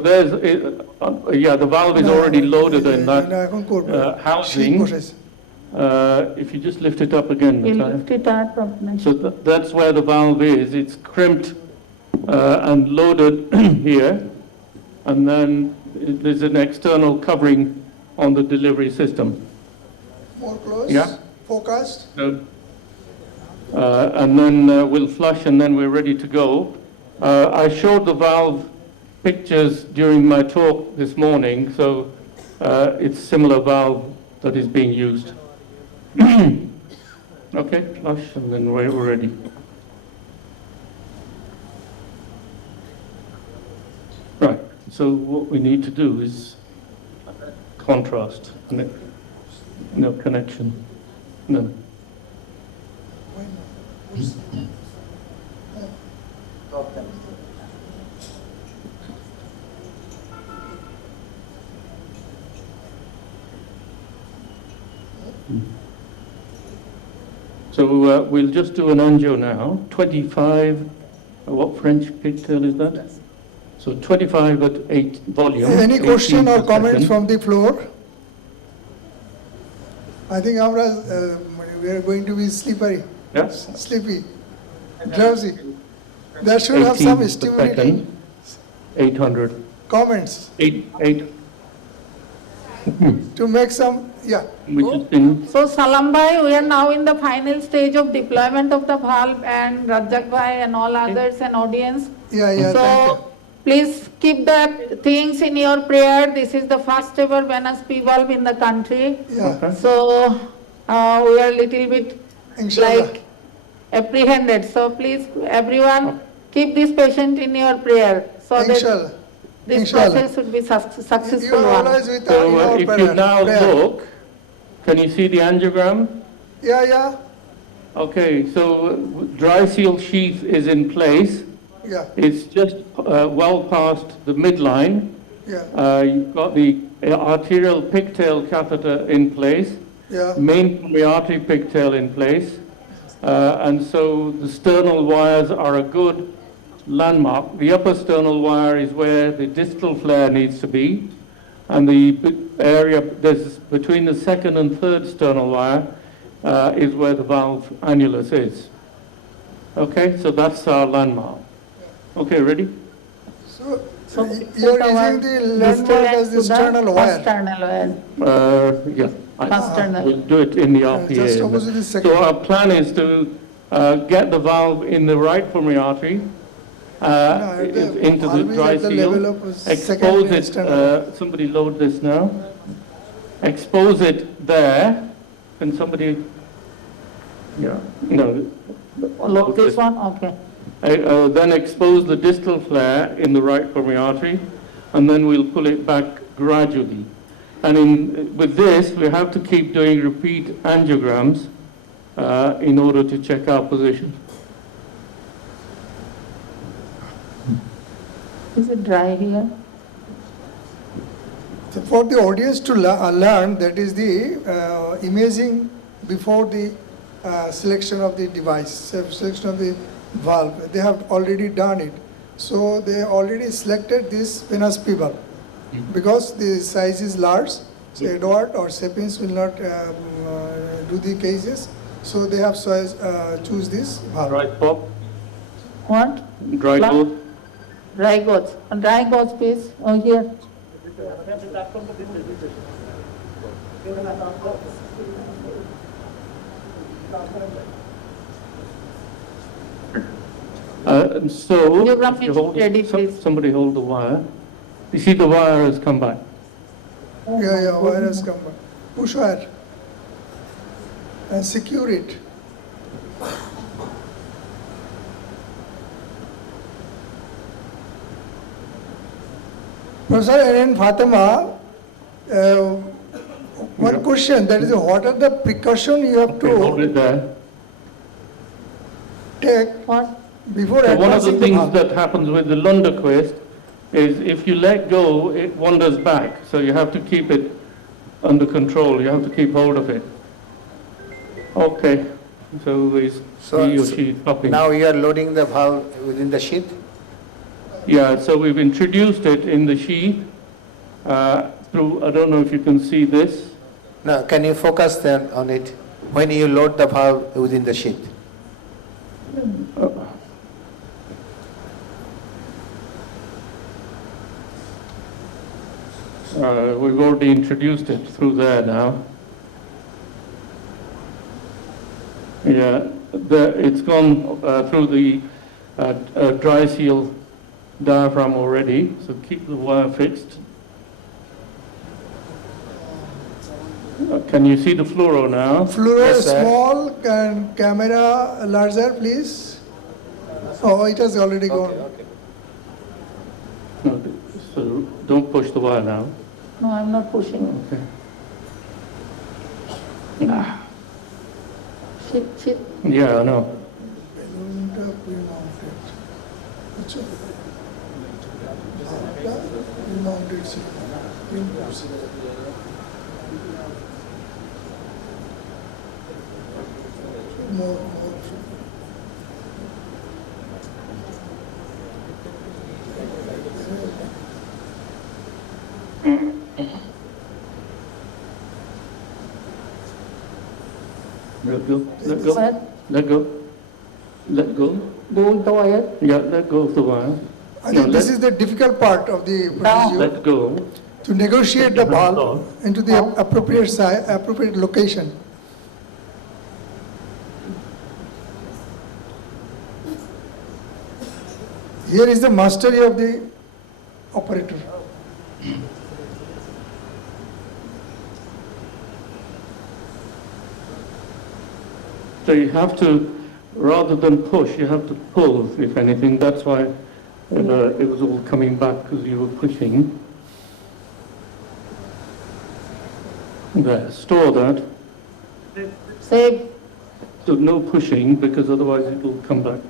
yeah, the valve is already loaded in that এখন করবো। housing. শীত বসেছে। If you just lift it up again, You Natalia. lift it up. So that's where the valve is. It's crimped and loaded here, and then there's an external covering on the delivery system. More close. Yeah. Focused. So, and then we'll flush, and then we're ready to go. I showed the valve pictures during my talk this morning, so it's similar valve that is being used. Okay, flush, and then we're ready. Right, so what we need to do is contrast, no connection, no. So we'll just do an angio now. 25, what French pigtail is that? So 25 at 8 volume. Any 18 question or per comments second. from the floor? I think we are going to be slippery, Yeah? sleepy, drowsy. That should have 18 some per stimulating second. 800. comments 8. to make some, yeah. We just in. So Salam bhai, we are now in the final stage of deployment of the valve, and Rajak bhai and all others and audience. Yeah, thank you. So please keep the things in your prayer. This is the first ever venous P valve in the country. Yeah, So we are little bit inshallah. like apprehended. So please, everyone, keep this patient in your prayer so that Inshallah. this Inshallah. process should be You successful are one. always with So our if prayer. you now look, can you see the angiogram? Yeah, Okay, so dry seal sheath is in place. yeah, It's just well past the midline. yeah, You've got the arterial pigtail catheter in place, yeah, main pulmonary artery pigtail in place, and so the sternal wires are a good landmark. The upper sternal wire is where the distal flare needs to be, and the area between the second and third sternal wire is where the valve annulus is. Okay, so that's our landmark. Okay, ready? So So you put are our using the distal landmark end as the to sternal first wire. sternal wire. Yeah. First sternal. We'll do it in the Just RPA. opposite the second. So our plan is to get the valve in the right pulmonary artery, into the dry seal, expose it, somebody load this now, expose it there, and somebody, Load this one, okay. then expose the distal flare in the right pulmonary artery, and then we'll pull it back gradually. And with this, we have to keep doing repeat angiograms in order to check our position. Is it dry here? So for the audience to learn, that is the imaging before the selection of the device, selection of the valve. They have already done it. So they already selected this venous pivot because the size is large. So Edward or Sapiens will not do the cases. So they have choose this valve. Right, Bob? What? Dry gauge? Dry gauge. Dry gauge, please. Oh, here. So, Angiogram if you is hold, ready, please. somebody hold the wire. You see the wire has come back. Yeah, wire has come back. Push wire and secure it. Professor and Fatima, one question, that is, what are the precautions you have Okay, hold to it there. take What? before So one of the advancing things valve? that happens with the Lunderquist is if you let go, it wanders back. So you have to keep it under control. You have to keep hold of it. Okay. So is he or she popping? Now you are loading the valve within the sheath. Yeah, so we've introduced it in the sheath through, I don't know if you can see this. Now, can you focus then on it when you load the valve within the sheath? We've already introduced it through there now. Yeah, it's gone through the dry seal diaphragm already, so keep the wire fixed. Can you see the fluoro now? Fluoro Yes, sir. small and camera larger, please. Oh, it has already gone. No, so don't push the wire now. No, I'm not pushing. Okay. Shit. Yeah, I know. Balloon pre-mounted. Achha. Pre-mounted cylinder. More. Let go. Let go. What? Let go. Let go. Go with the wire. Yeah, let go of the wire. I think this is the difficult part of the procedure, Let go. to negotiate the valve into the appropriate size, appropriate location. Here is the mastery of the operator. So you have to, rather than push, you have to pull, if anything. That's why it was all coming back because you were pushing. There, store that. Save. So no pushing because otherwise it will come back.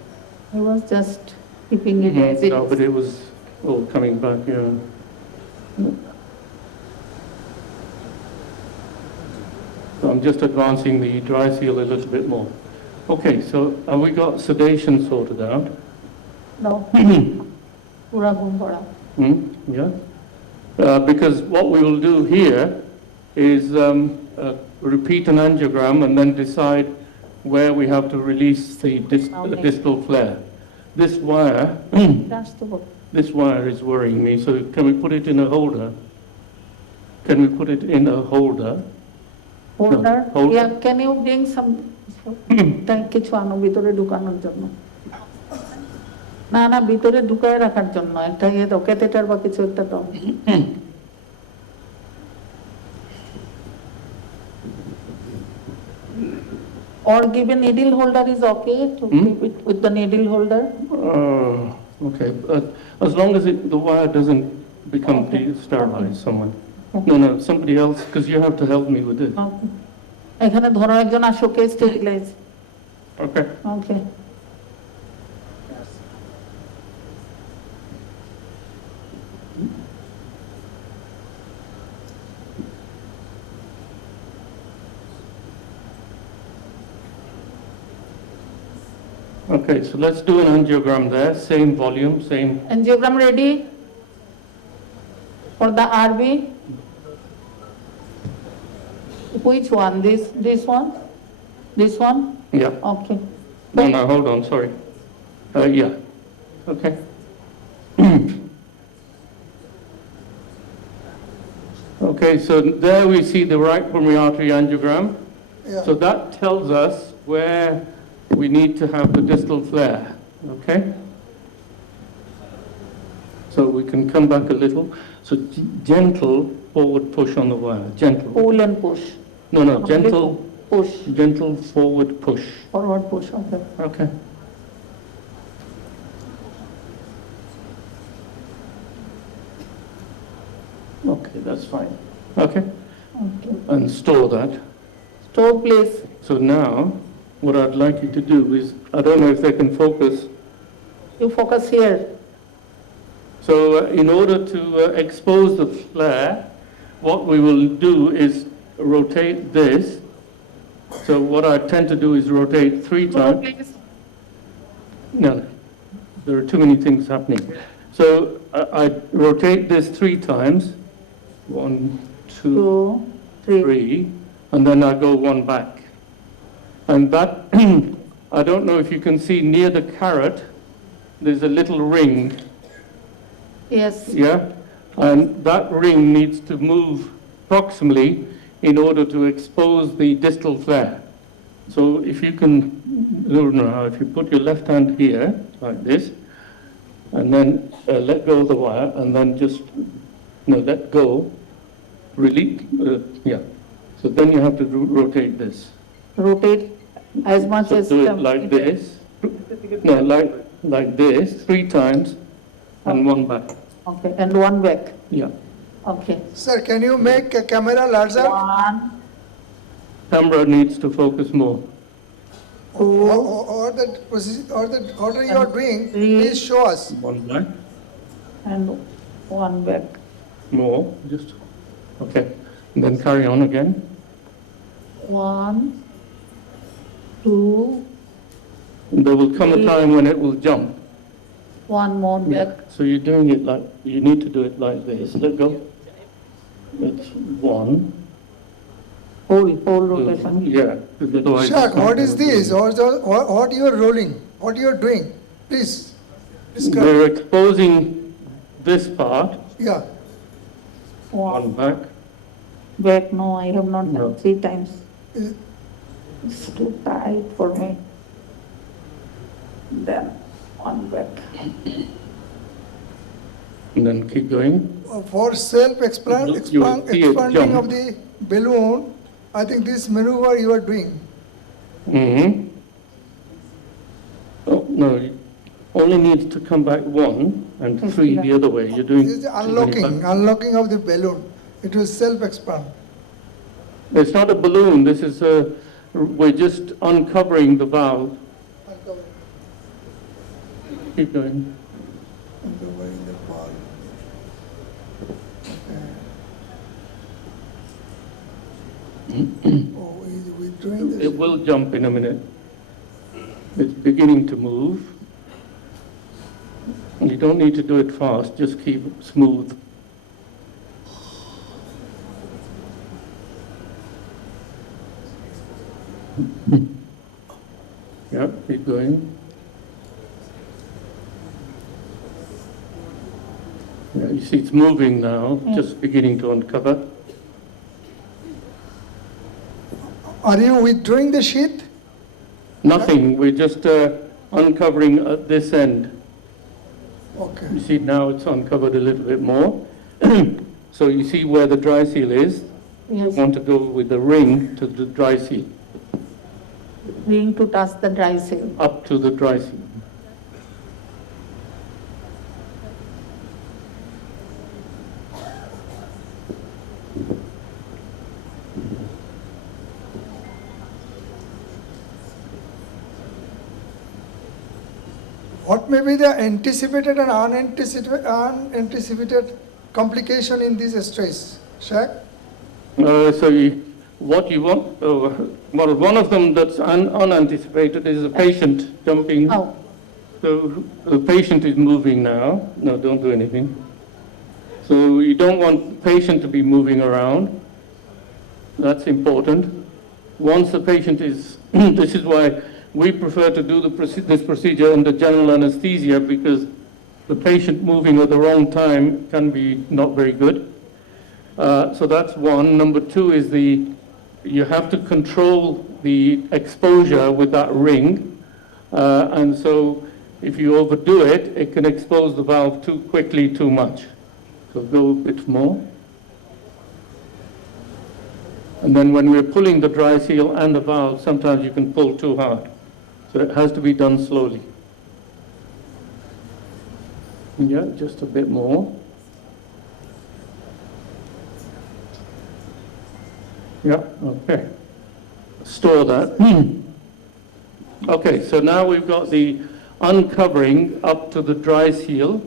I was just keeping it as it No, is. but it was all coming back, yeah. So I'm just advancing the dry seal a little bit more. Okay, so have we got sedation sorted out? No. Pura ghum pada. Yeah. Because what we will do here is repeat an angiogram and then decide where we have to release the distal flare. This wire, That's the book. this wire is worrying me, so can we put it in a holder? Can we put it in a holder? Holder. holder. Yeah, can you bring some তাই কিছু আনো ভিতরে ঢুকানোর জন্য। না না ভিতরে ঢুকায় রাখার জন্য একটা ইয়ে দাও, ক্যাথেটার বা কিছু একটা দাও। Or give a needle holder is okay to keep it with the needle holder. Okay, but as long as the wire doesn't become sterilized, someone. No, somebody else, because you have to help me with this. এখানে ধরো একজন আসোকে sterilise. Okay. Okay. Okay, so let's do an angiogram there, same volume, same. Angiogram ready for the RV. Which one? This one? This one? Yeah. Okay. No, hold on, sorry. Yeah. Okay. Okay, so there we see the right pulmonary artery angiogram. Yeah. So that tells us where we need to have the distal flare, okay? So we can come back a little. So gentle forward push on the wire, gentle. Pull and push. No, gentle push. Gentle forward push. Forward push, okay. Okay. Okay, that's fine. Okay. Okay. And store that. Store please. So now, what I'd like you to do is, I don't know if they can focus. You focus here. So in order to expose the flare, what we will do is rotate this. So what I tend to do is rotate 3 times. No, there are too many things happening. So I rotate this 3 times. 1, 2, 3, and then I go 1 back. And that, I don't know if you can see near the carrot, there's a little ring. Yes. Yeah? And that ring needs to move proximally in order to expose the distal flare. So if you can, if you put your left hand here, like this, and then let go of the wire, and then just, let go, release, yeah. So then you have to rotate this. Rotate as much So as do it like this. No, like this, 3 times, and 1 back. Okay, and 1 back. Yeah. Okay. Sir, can you make a camera larger? 1, Camera needs to focus more. Or the order you are doing, please show us. 1 back, and 1 back. more, just, okay. And then carry on again. 1, 2, And there will come a time when it will jump. 1 more back. So you're doing it like, you need to do it like this. Let go. It's 1. Whole rotation. Yeah. Because otherwise Shaq, it's not what is gonna do this? it. What you are rolling? What you are doing? Please describe. We're exposing this part. Yeah. 1 back. Back, no, I have not No. done 3 times. Is- It's too tight for me. Then 1 back. And then keep going. For You will see it expanding jump. of the balloon, I think this maneuver you are doing. Mm-hmm. Oh, no, you only needs to come back 1 and 3 the other way. You're doing This is the too many back. unlocking of the balloon. It will self-expand. It's not a balloon, this is we're just uncovering the valve. Keep going. Uncovering the valve. Oh, is we doing this? It will jump in a minute. It's beginning to move. You don't need to do it fast, just keep it smooth. Yeah, keep going. Yeah, you see it's moving now, just beginning to uncover. Are you withdrawing the sheath? Nothing, we're just uncovering at this end. Okay. You see now it's uncovered a little bit more. So you see where the dry seal is? Yes. You want to go with the ring to the dry seal, Ring to touch the dry seal. up to the dry seal. What may be the anticipated and unanticipated complication in this stress, Shaq? What you want, well, one of them that's unanticipated is a patient jumping. Oh, So the patient is moving now. No, don't do anything. So you don't want the patient to be moving around. That's important. Once the patient is, this is why we prefer to do this procedure under general anesthesia, because the patient moving at the wrong time can be not very good. So that's one. Number two is you have to control the exposure with that ring. And so if you overdo it, it can expose the valve too quickly, too much. So go a bit more. And then when we're pulling the dry seal and the valve, sometimes you can pull too hard. So it has to be done slowly. Yeah, just a bit more. Yeah, okay. Store that. Okay, so now we've got the uncovering up to the dry seal.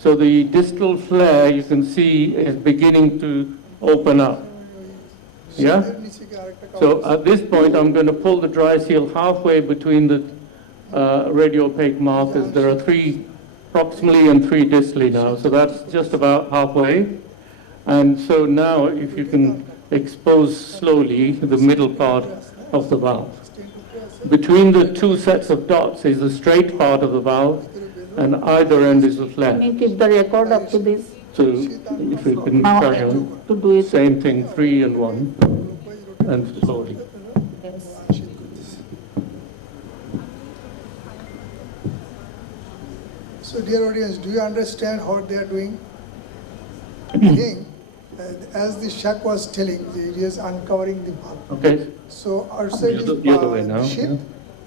So the distal flare, you can see, is beginning to open up. Yeah? So at this point, I'm going to pull the dry seal halfway between the radio-opaque markers. There are 3 proximally and 3 distally now, so that's just about halfway. And so now, if you can expose slowly the middle part of the valve. Between the 2 sets of dots is the straight part of the valve, and either end is the flare. can you keep the record up to this? So if you can Now carry on. to do it. Same thing, 3 and 1, and slowly. Yes. So dear audience, do you understand what they are doing? Again, as the Shaq was telling, it is uncovering the valve. Okay, So outside the other way now. sheath,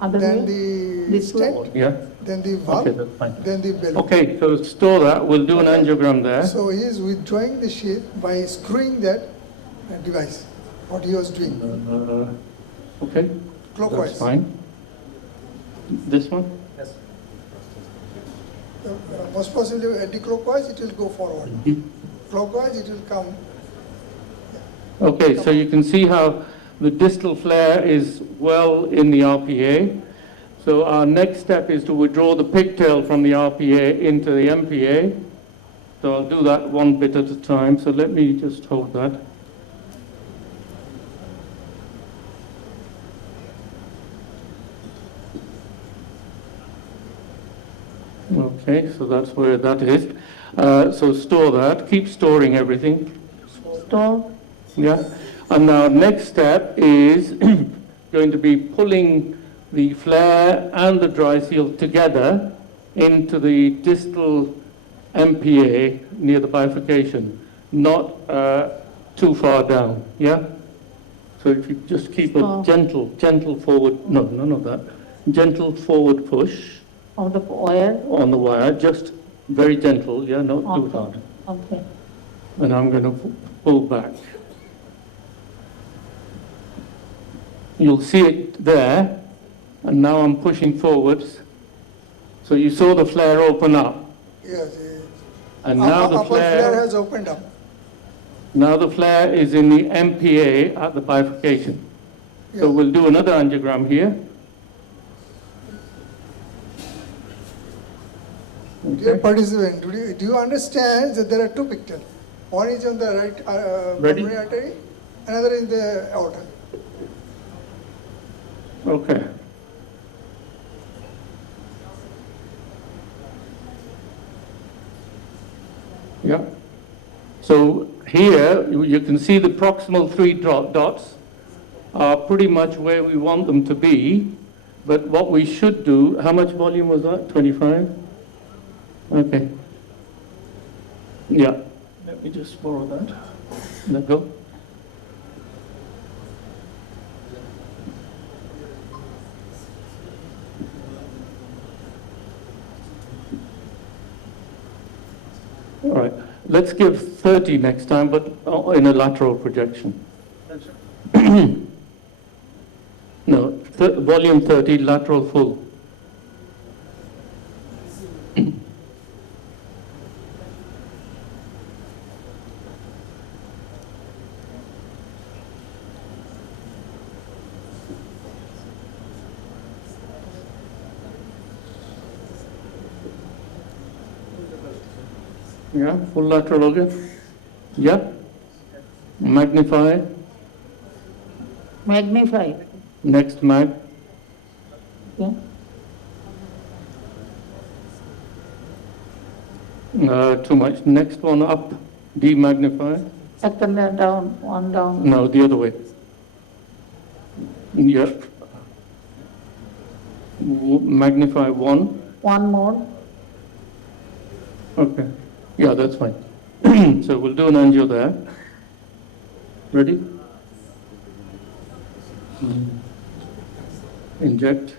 Other then way? the This way? stent, Yeah, then the valve, okay, that's fine. then the balloon. Okay, so store that. We'll do an angiogram there. So he is withdrawing the sheath by screwing that device, what he was doing, Okay, clockwise. that's fine. This one? Most possibly anti-clockwise, it will go forward. Mhm. Clockwise, it will come. Okay, so you can see how the distal flare is well in the RPA. So our next step is to withdraw the pigtail from the RPA into the MPA. So I'll do that one bit at a time. So let me just hold that. Okay, so that's where that is. So store that. Keep storing everything. Store. Yeah. And our next step is going to be pulling the flare and the dry seal together into the distal MPA near the bifurcation, not too far down. Yeah. So if you just keep a gentle forward, none of that, gentle forward push Of the wire? on the wire, just very gentle, yeah, not too Okay. hard. Okay. And I'm going to pull back. You'll see it there, and now I'm pushing forwards. So you saw the flare open up, Yes, and now the upper flare flare, has opened up. now the flare is in the MPA at the bifurcation. So Yeah. we'll do another angiogram here. Dear Okay. participant, do you understand that there are 2 pigtails? One is on the right Ready? pulmonary artery, another in the aorta. Okay. Yeah. So here you can see the proximal 3 dots are pretty much where we want them to be. But what we should do, how much volume was that? 25? Okay. Yeah. Let me just borrow that. Let go. All right. Let's give 30 next time, but in a lateral projection. No, volume 30, lateral full. Yeah, full lateral again. Yeah. Magnify. Magnify. Next mag. Yeah. Too much. Next one up. Demagnify. Second down, one down. No, the other way. Yep. Magnify one. One more. Okay. Yeah, that's fine. So we'll do an angio there. Ready? Inject.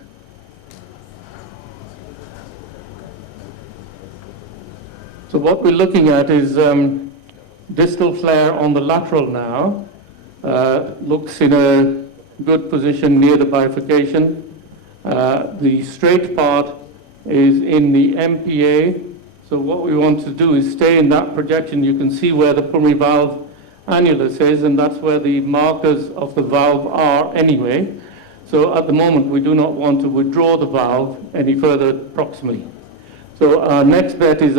So what we're looking at is distal flare on the lateral now. Looks in a good position near the bifurcation. The straight part is in the MPA. So what we want to do is stay in that projection. You can see where the pulmonary valve annulus is, and that's where the markers of the valve are anyway. So at the moment, we do not want to withdraw the valve any further proximally. So our next bet is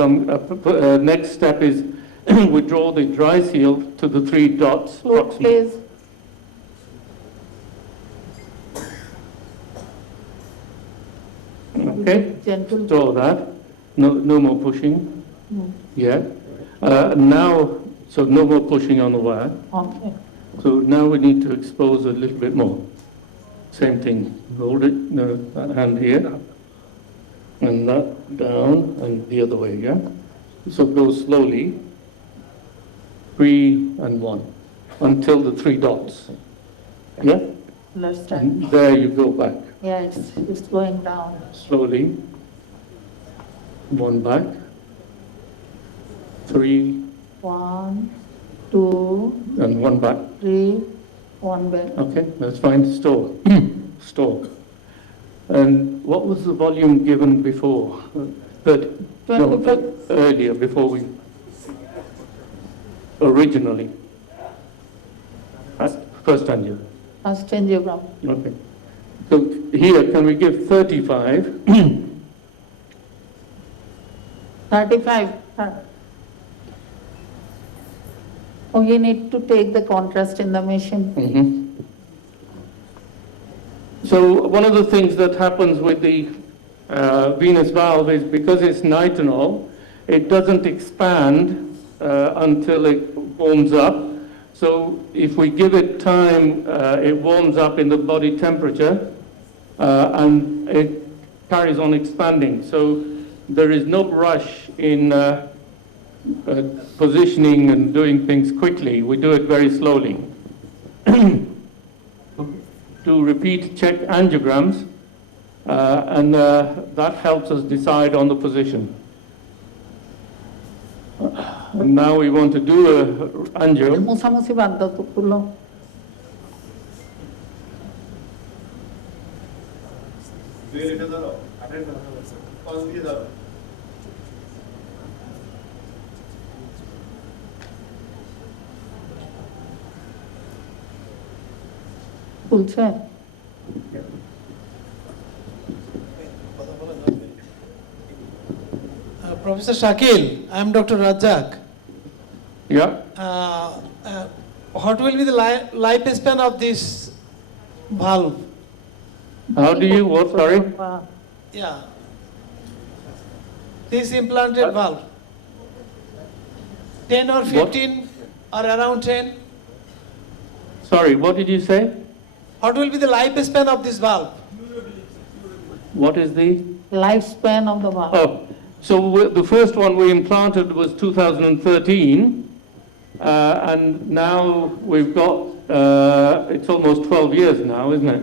next step is withdraw the dry seal to the 3 dots proximally. Please. Okay, Gentle. store that. No more pushing. Yeah. Now, so no more pushing on the wire. Okay. So now we need to expose a little bit more. Same thing. Hold it, no, that hand here, and that down, and the other way, yeah? So go slowly, 3 and 1, until the 3 dots. Yeah? Left hand. And there you go back. Yeah, it's going down. Slowly. 1 back. 3 1, 2, and 1 back. 3, 1 back. Okay, that's fine. Store. Store. And what was the volume given before? 30. No, 25. earlier, before we... Originally. First angio. First angiogram. Okay. So here, can we give 35? 35. Oh, you need to take the contrast in the machine. So one of the things that happens with the venous valve is because it's nitinol, it doesn't expand until it warms up. So if we give it time, it warms up in the body temperature and it carries on expanding. So there is no rush in positioning and doing things quickly. We do it very slowly. To repeat check angiograms, and that helps us decide on the position. And now we want to do a angio. মুছামুছি বাদ দাও তো খুলো। খুলছে? Professor Shakil, I am Dr. Razzak. Yeah. What will be the lifespan of this valve? How do you, what, sorry? Yeah. This implanted valve. 10 or 15 or around 10? Sorry, what did you say? What will be the lifespan of this valve? What is the? Lifespan of the valve. Oh, so the first one we implanted was 2013, and now we've got, it's almost 12 years now, isn't it?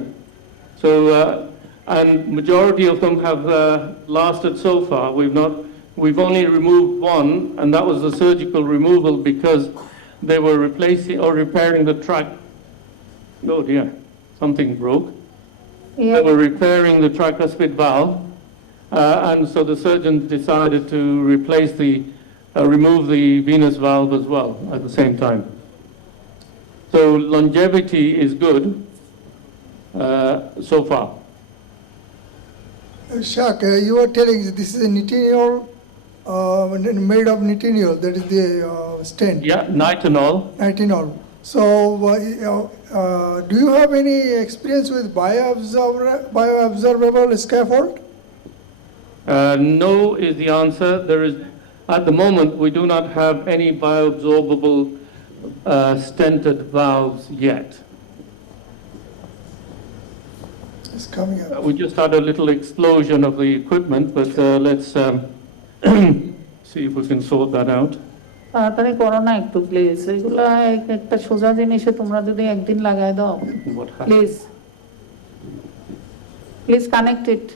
So, and majority of them have lasted so far. We've only removed one, and that was the surgical removal because they were replacing or repairing the track. Oh dear, something broke. Yeah. They were repairing the tricuspid valve, and so the surgeon decided to replace remove the venous valve as well at the same time. So longevity is good so far. Shak, you were telling this is a nitinol, made of nitinol, that is the stent. Yeah, nitinol. Nitinol. So, do you have any experience with bioabsorbable scaffold? No is the answer. There is, at the moment, we do not have any bioabsorbable stented valves yet. It's coming up. We just had a little explosion of the equipment, but let's see if we can sort that out. তাড়াতাড়ি করো না একটু please, এগুলো একটা সোজা জিনিসে তোমরা যদি একদিন লাগাই দাও please, please connect it.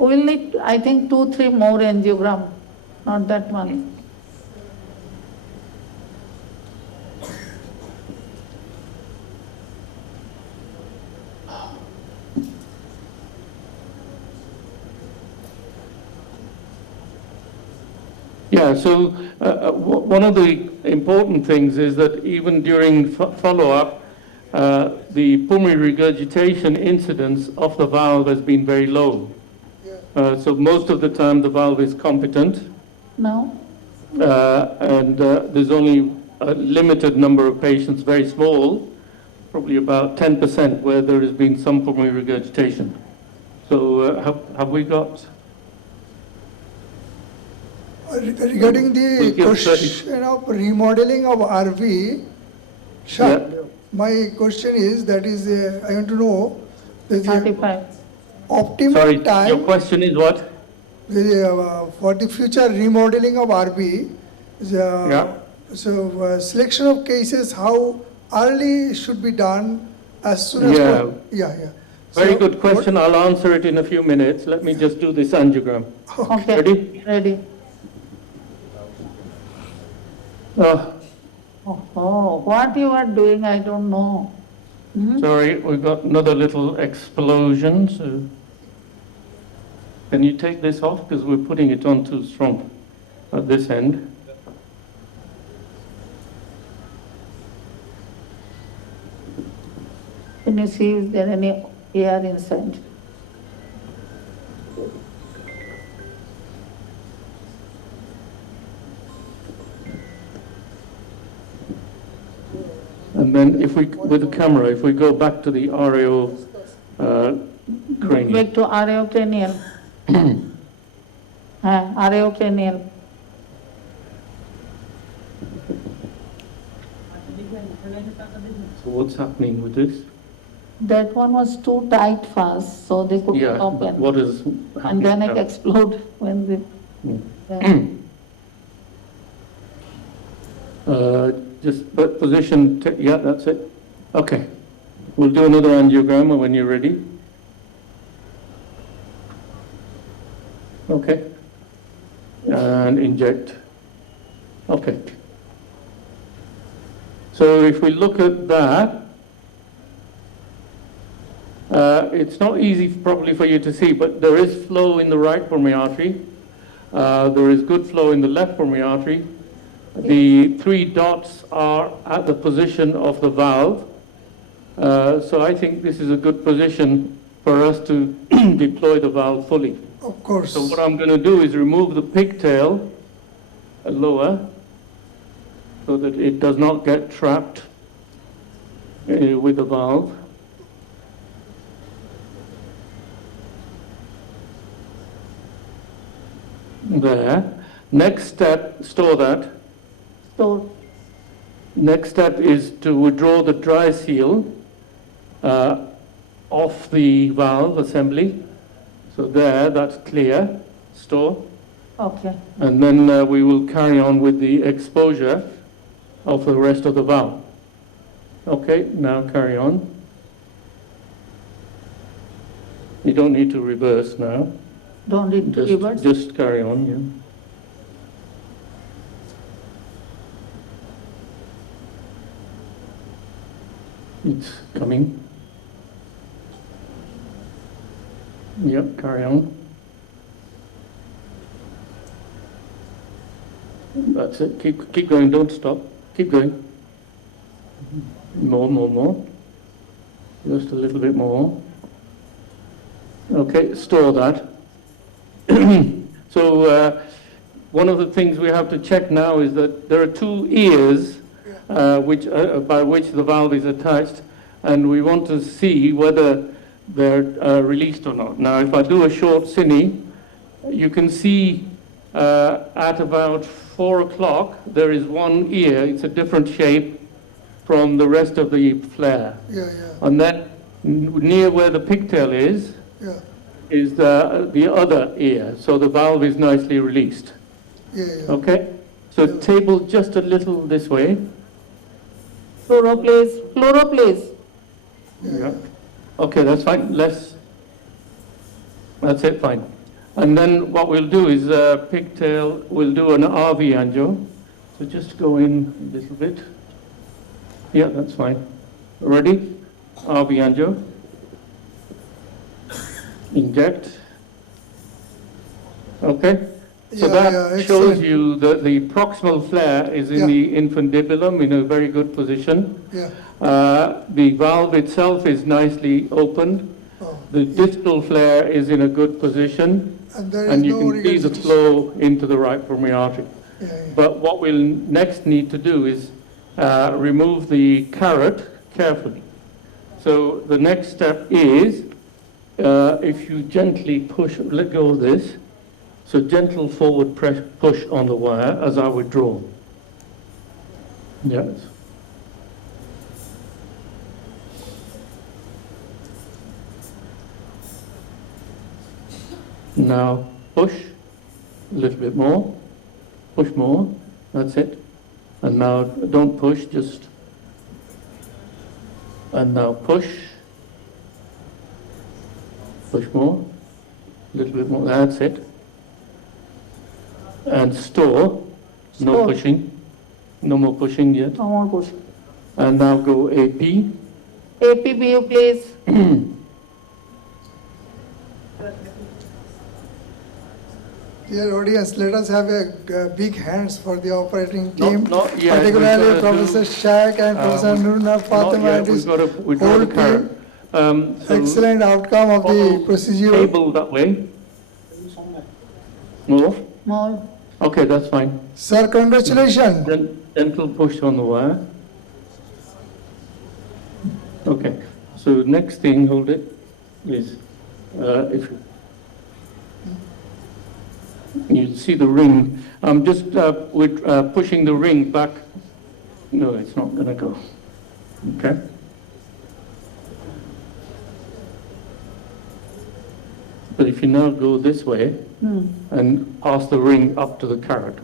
We'll need, I think, 2-3 more angiogram, not that one. Yeah, so one of the important things is that even during follow-up, the pulmonary regurgitation incidence of the valve has been very low. So most of the time the valve is competent. No. And there's only a limited number of patients, very small, probably about 10%, where there has been some pulmonary regurgitation. So have we got... Regarding the question of remodeling of RV, Shak, my question is, that is, I want to know, the 35. Optimal Sorry, time. your question is what? For the future remodeling of RV, so selection of cases, how early should be done, as soon as possible? Very So good question. I'll answer it in a few minutes. Let me just do this angiogram. Okay. Ready? Ready. Oh, what you are doing, I don't know. Sorry, we've got another little explosion. So can you take this off? Because we're putting it on too strong at this end. Can you see if there any air inside? And then if we, with the camera, if we go back to the RAO cranium. Back to RAO cranial. RAO cranial. So what's happening with this? That one was too tight first, so they couldn't open. What is happening? And then it now? exploded when they... Just position, yeah, that's it. Okay. We'll do another angiogram when you're ready. Okay. And inject. Okay. So if we look at that, it's not easy probably for you to see, but there is flow in the right pulmonary artery. There is good flow in the left pulmonary artery. The 3 dots are at the position of the valve. So I think this is a good position for us to deploy the valve fully. Of course. So what I'm going to do is remove the pigtail lower so that it does not get trapped with the valve. There. Next step, store that. So Next step is to withdraw the dry seal off the valve assembly. So there, that's clear. Store. Okay. And then we will carry on with the exposure of the rest of the valve. Okay, now carry on. You don't need to reverse now. Don't need to reverse? Just carry on, yeah. It's coming. Yep, carry on. That's it. Keep going. Don't stop. Keep going. More. Just a little bit more. Okay, store that. So one of the things we have to check now is that there are two ears by which the valve is attached, and we want to see whether they're released or not. Now, if I do a short cine, you can see at about 4 o'clock there is one ear. It's a different shape from the rest of the flare. And then near where the pigtail is the other ear. So the valve is nicely released. Okay? So table just a little this way. Fluoro, please. Yeah. Okay, that's fine. That's it, fine. And then what we'll do is pigtail, we'll do an RV angio. So just go in a little bit. Yeah, that's fine. Ready? RV angio. Inject. Okay. So that shows you that the proximal flare is in the infundibulum in a very good position. The valve itself is nicely opened. The distal flare is in a good position, and you can see the flow into the right pulmonary artery. But what we'll next need to do is remove the carrot carefully. So the next step is, if you gently push, let go of this, so gentle forward push on the wire as I withdraw. Yes. Now push a little bit more, push more, that's it. And now don't push, just, and now push more, a little bit more, that's it. And store, no pushing, no more pushing yet. No more pushing. And now go AP. APBU, please. Dear audience, let us have a big hands for the operating team, Yeah, particularly Professor Shak and Professor Nurna Fatima and his whole team. Excellent outcome of the procedure. Table that way. More. Okay, that's fine. Sir, congratulations. Then gentle push on the wire. Okay, so next thing, hold it, is if you see the ring, I'm just pushing the ring back. No, it's not going to go. Okay. But if you now go this way and pass the ring up to the carrot.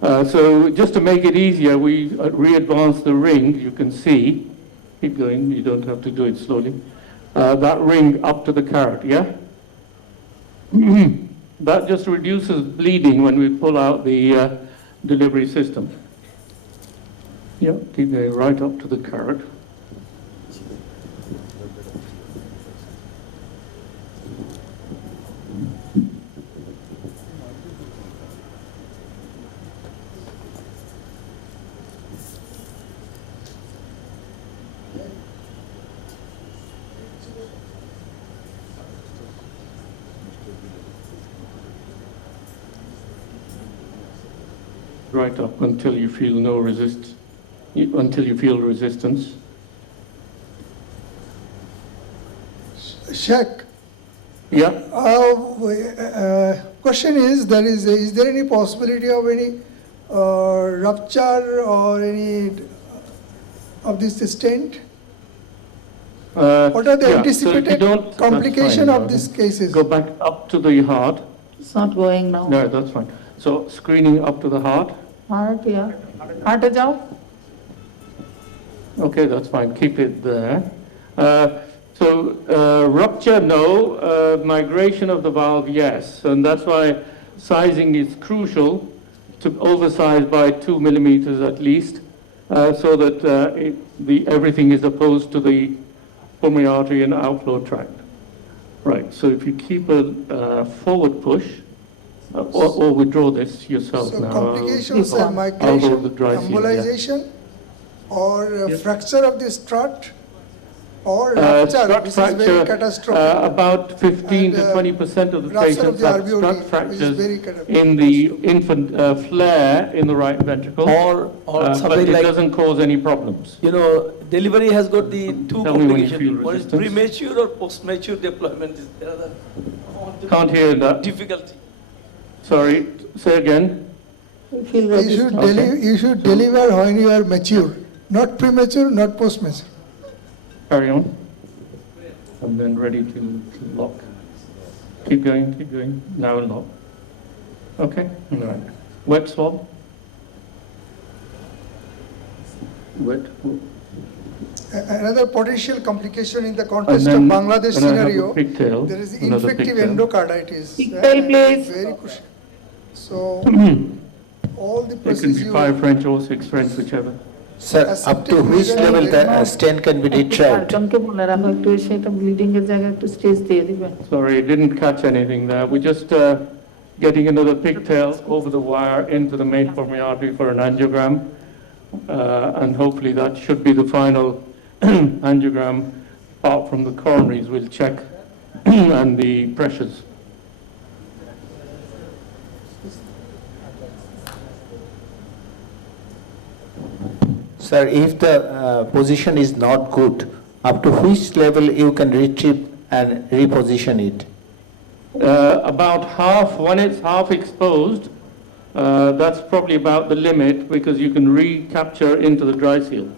So just to make it easier, we re-advance the ring, you can see. Keep going, you don't have to do it slowly. That ring up to the carrot, yeah? That just reduces bleeding when we pull out the delivery system. Yeah, keep going right up to the carrot. Right up until you feel until you feel resistance. Shak. Yeah. Question is there any possibility of any rupture or any of this stent? What What are the anticipated complications of these cases? Go back up to the heart. It's not going now. No, that's fine. So screening up to the heart. Heart, yeah. Heart is out. Okay, that's fine. Keep it there. Rupture, no. Migration of the valve, yes. And that's why sizing is crucial, to oversize by 2 millimeters at least, so that everything is opposed to the pulmonary artery and outflow tract. Right, so if you keep a forward push, or withdraw this yourself So now. complications are I'll migration, hold the dry seal, yeah. embolization, or fracture of the strut, or Strut rupture, which is very fracture, catastrophic. about 15 And, to 20% of the rupture patients of the have RVOD, strut which is fractures very catastrophic. in the infant flare in the right ventricle, Or but something it like, doesn't cause any problems. you know, delivery has got the two Tell me when you feel complications. One is resistance. premature or post-mature deployment is the other. Can't hear that. Difficulty. Sorry, say again. You feel You resistant. should, you should deliver when you are mature, not premature, not post-mature. Carry on. And then ready to lock. Keep going. Now lock. Okay, all right. Wet swab. Wet. Another potential complication in the context of then Bangladesh when I have a scenario, pigtail, there is another infective pigtail. endocarditis. Pigtail, please. Very crucial. So, all the It can be procedure. 5 French or 6 French, whichever. Sir, up to which level the stent can be retrieved? সার্জনকে বলে রাখো একটু সেটা bleeding এর জায়গায় একটু stage দিয়ে দিবেন। Sorry, didn't catch anything there. We're just getting another pigtail over the wire into the main pulmonary artery for an angiogram. And hopefully that should be the final angiogram. Apart from the coronaries, we'll check and the pressures. Sir, if the position is not good, up to which level you can retrieve and reposition it? About half, when it's half exposed, that's probably about the limit because you can recapture into the dry seal.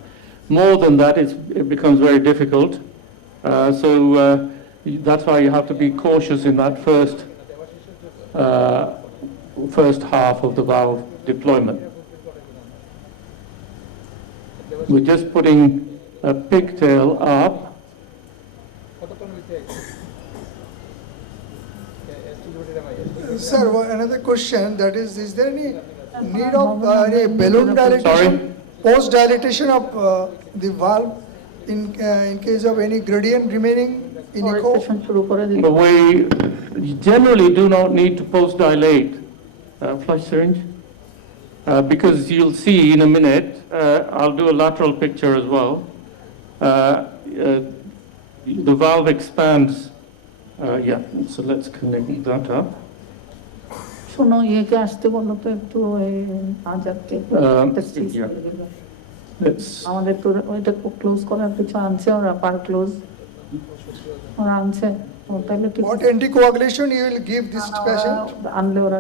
More than that, it becomes very difficult. That's why you have to be cautious in that first half of the valve deployment. We're just putting a pigtail up. Sir, another question, that is there any need of any balloon dilatation, post-dilatation of the valve in case of any gradient remaining in echo? But we generally do not need to post-dilate flush syringe because you'll see in a minute, I'll do a lateral picture as well. The valve expands, yeah, so let's connect that up. শোনো ইয়েকে আসতে বলো তো একটু আজাদকে Yeah. Let's, আমাদের একটু ওইটা close করার কিছু আনছে ওরা পার ক্লোজ ওরা আনছে What anticoagulation you will give this patient? আনলে ওরা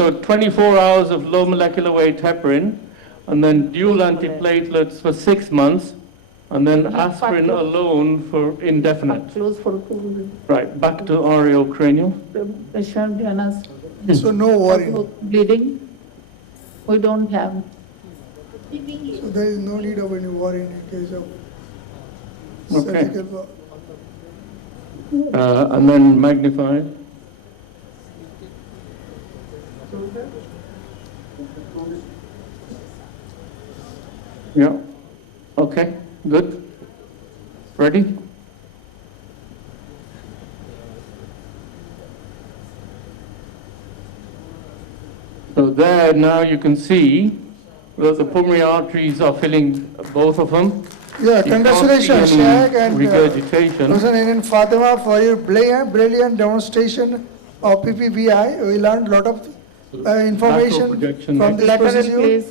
so 24 hours of low molecular weight heparin, and then dual antiplatelets for 6 months, and then aspirin alone for indefinite. Close for Right, back to oreocranial. Patient জানাস So no worry. Bleeding, we don't have. So there is no need of any worry in case of Okay. surgical valve. And then magnify. Yeah, okay, good. Ready? So there, now you can see that the pulmonary arteries are filling both of them. Yeah, You can't congratulations, see any Shaq and regurgitation. Hussain and Fatima for your brilliant demonstration of PPVI. We learned a lot of information projection from this Lateral, procedure. please.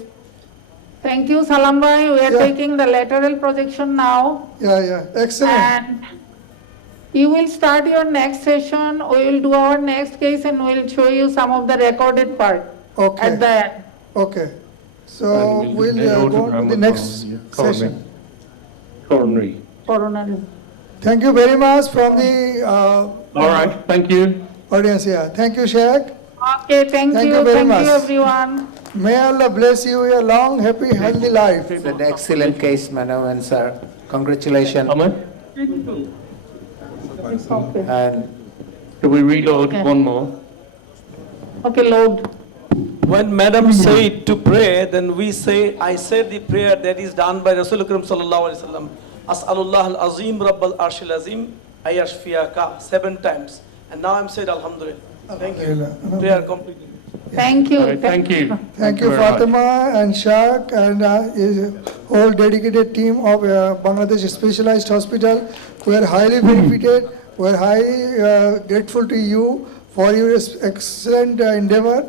Thank you, Salam bhai. We are Yeah. taking the lateral projection now. Yeah, excellent. And you will start your next session. We will do our next case and we will show you some of the recorded part Okay. at the end. Okay. So And we'll do the go on aortogram to the as next well, yeah. session. coronary. Coronary. Thank you very much from the All right, thank you. audience here. Thank you, Sheikh. Okay, thank you very much. everyone. May Allah bless you a long, happy, healthy life. It's an excellent case, madam and sir. Congratulations. Ahmed, And can we reload Okay. one more? Okay, load. When Madam said to pray, then we say, I said the prayer that is done by Rasul Akram sallallahu alaihi wasallam. As'alullah al-azim rabbal arshil azim ayashfiyaka 7 times. And now I'm said Alhamdulillah. Thank you. Prayer completed. Thank you. All right, thank you. Thank you, very much. Fatima and Shaq and his whole dedicated team of Bangladesh Specialized Hospital. We are highly benefited. We are highly grateful to you for your excellent endeavor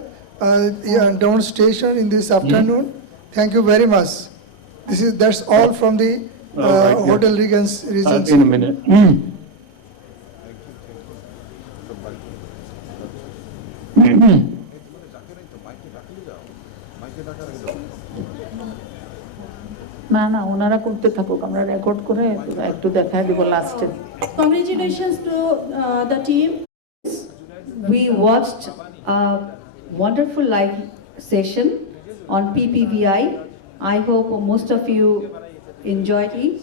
and demonstration in this afternoon. Thank you very much. That's all from the All right, good. Hotel Regency. In a minute. না না ওনারা করতে থাকুক আমরা record করে একটু দেখাই দিব লাস্টে Congratulations to the team. We watched a wonderful live session on PPVI. I hope most of you enjoyed it.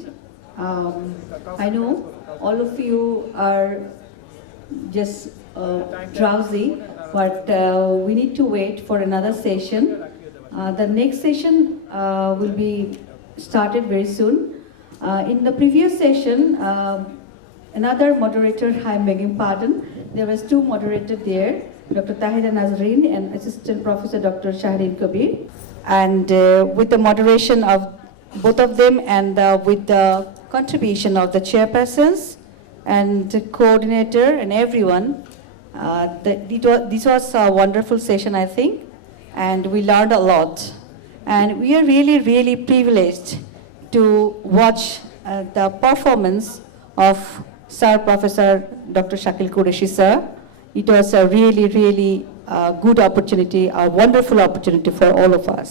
I know all of you are just drowsy, but we need to wait for another session. The next session will be started very soon. In the previous session, another moderator, I'm begging pardon, there was 2 moderators there, Dr. Tahira Nazreen and Assistant Professor Dr. Shahrin Kabir. And with the moderation of both of them and with the contribution of the chairpersons and the coordinator and everyone, this was a wonderful session, I think, and we learned a lot. And we are really, really privileged to watch the performance of Sir Professor Dr. Shakil Qureshi sir. It was a really, really good opportunity, a wonderful opportunity for all of us.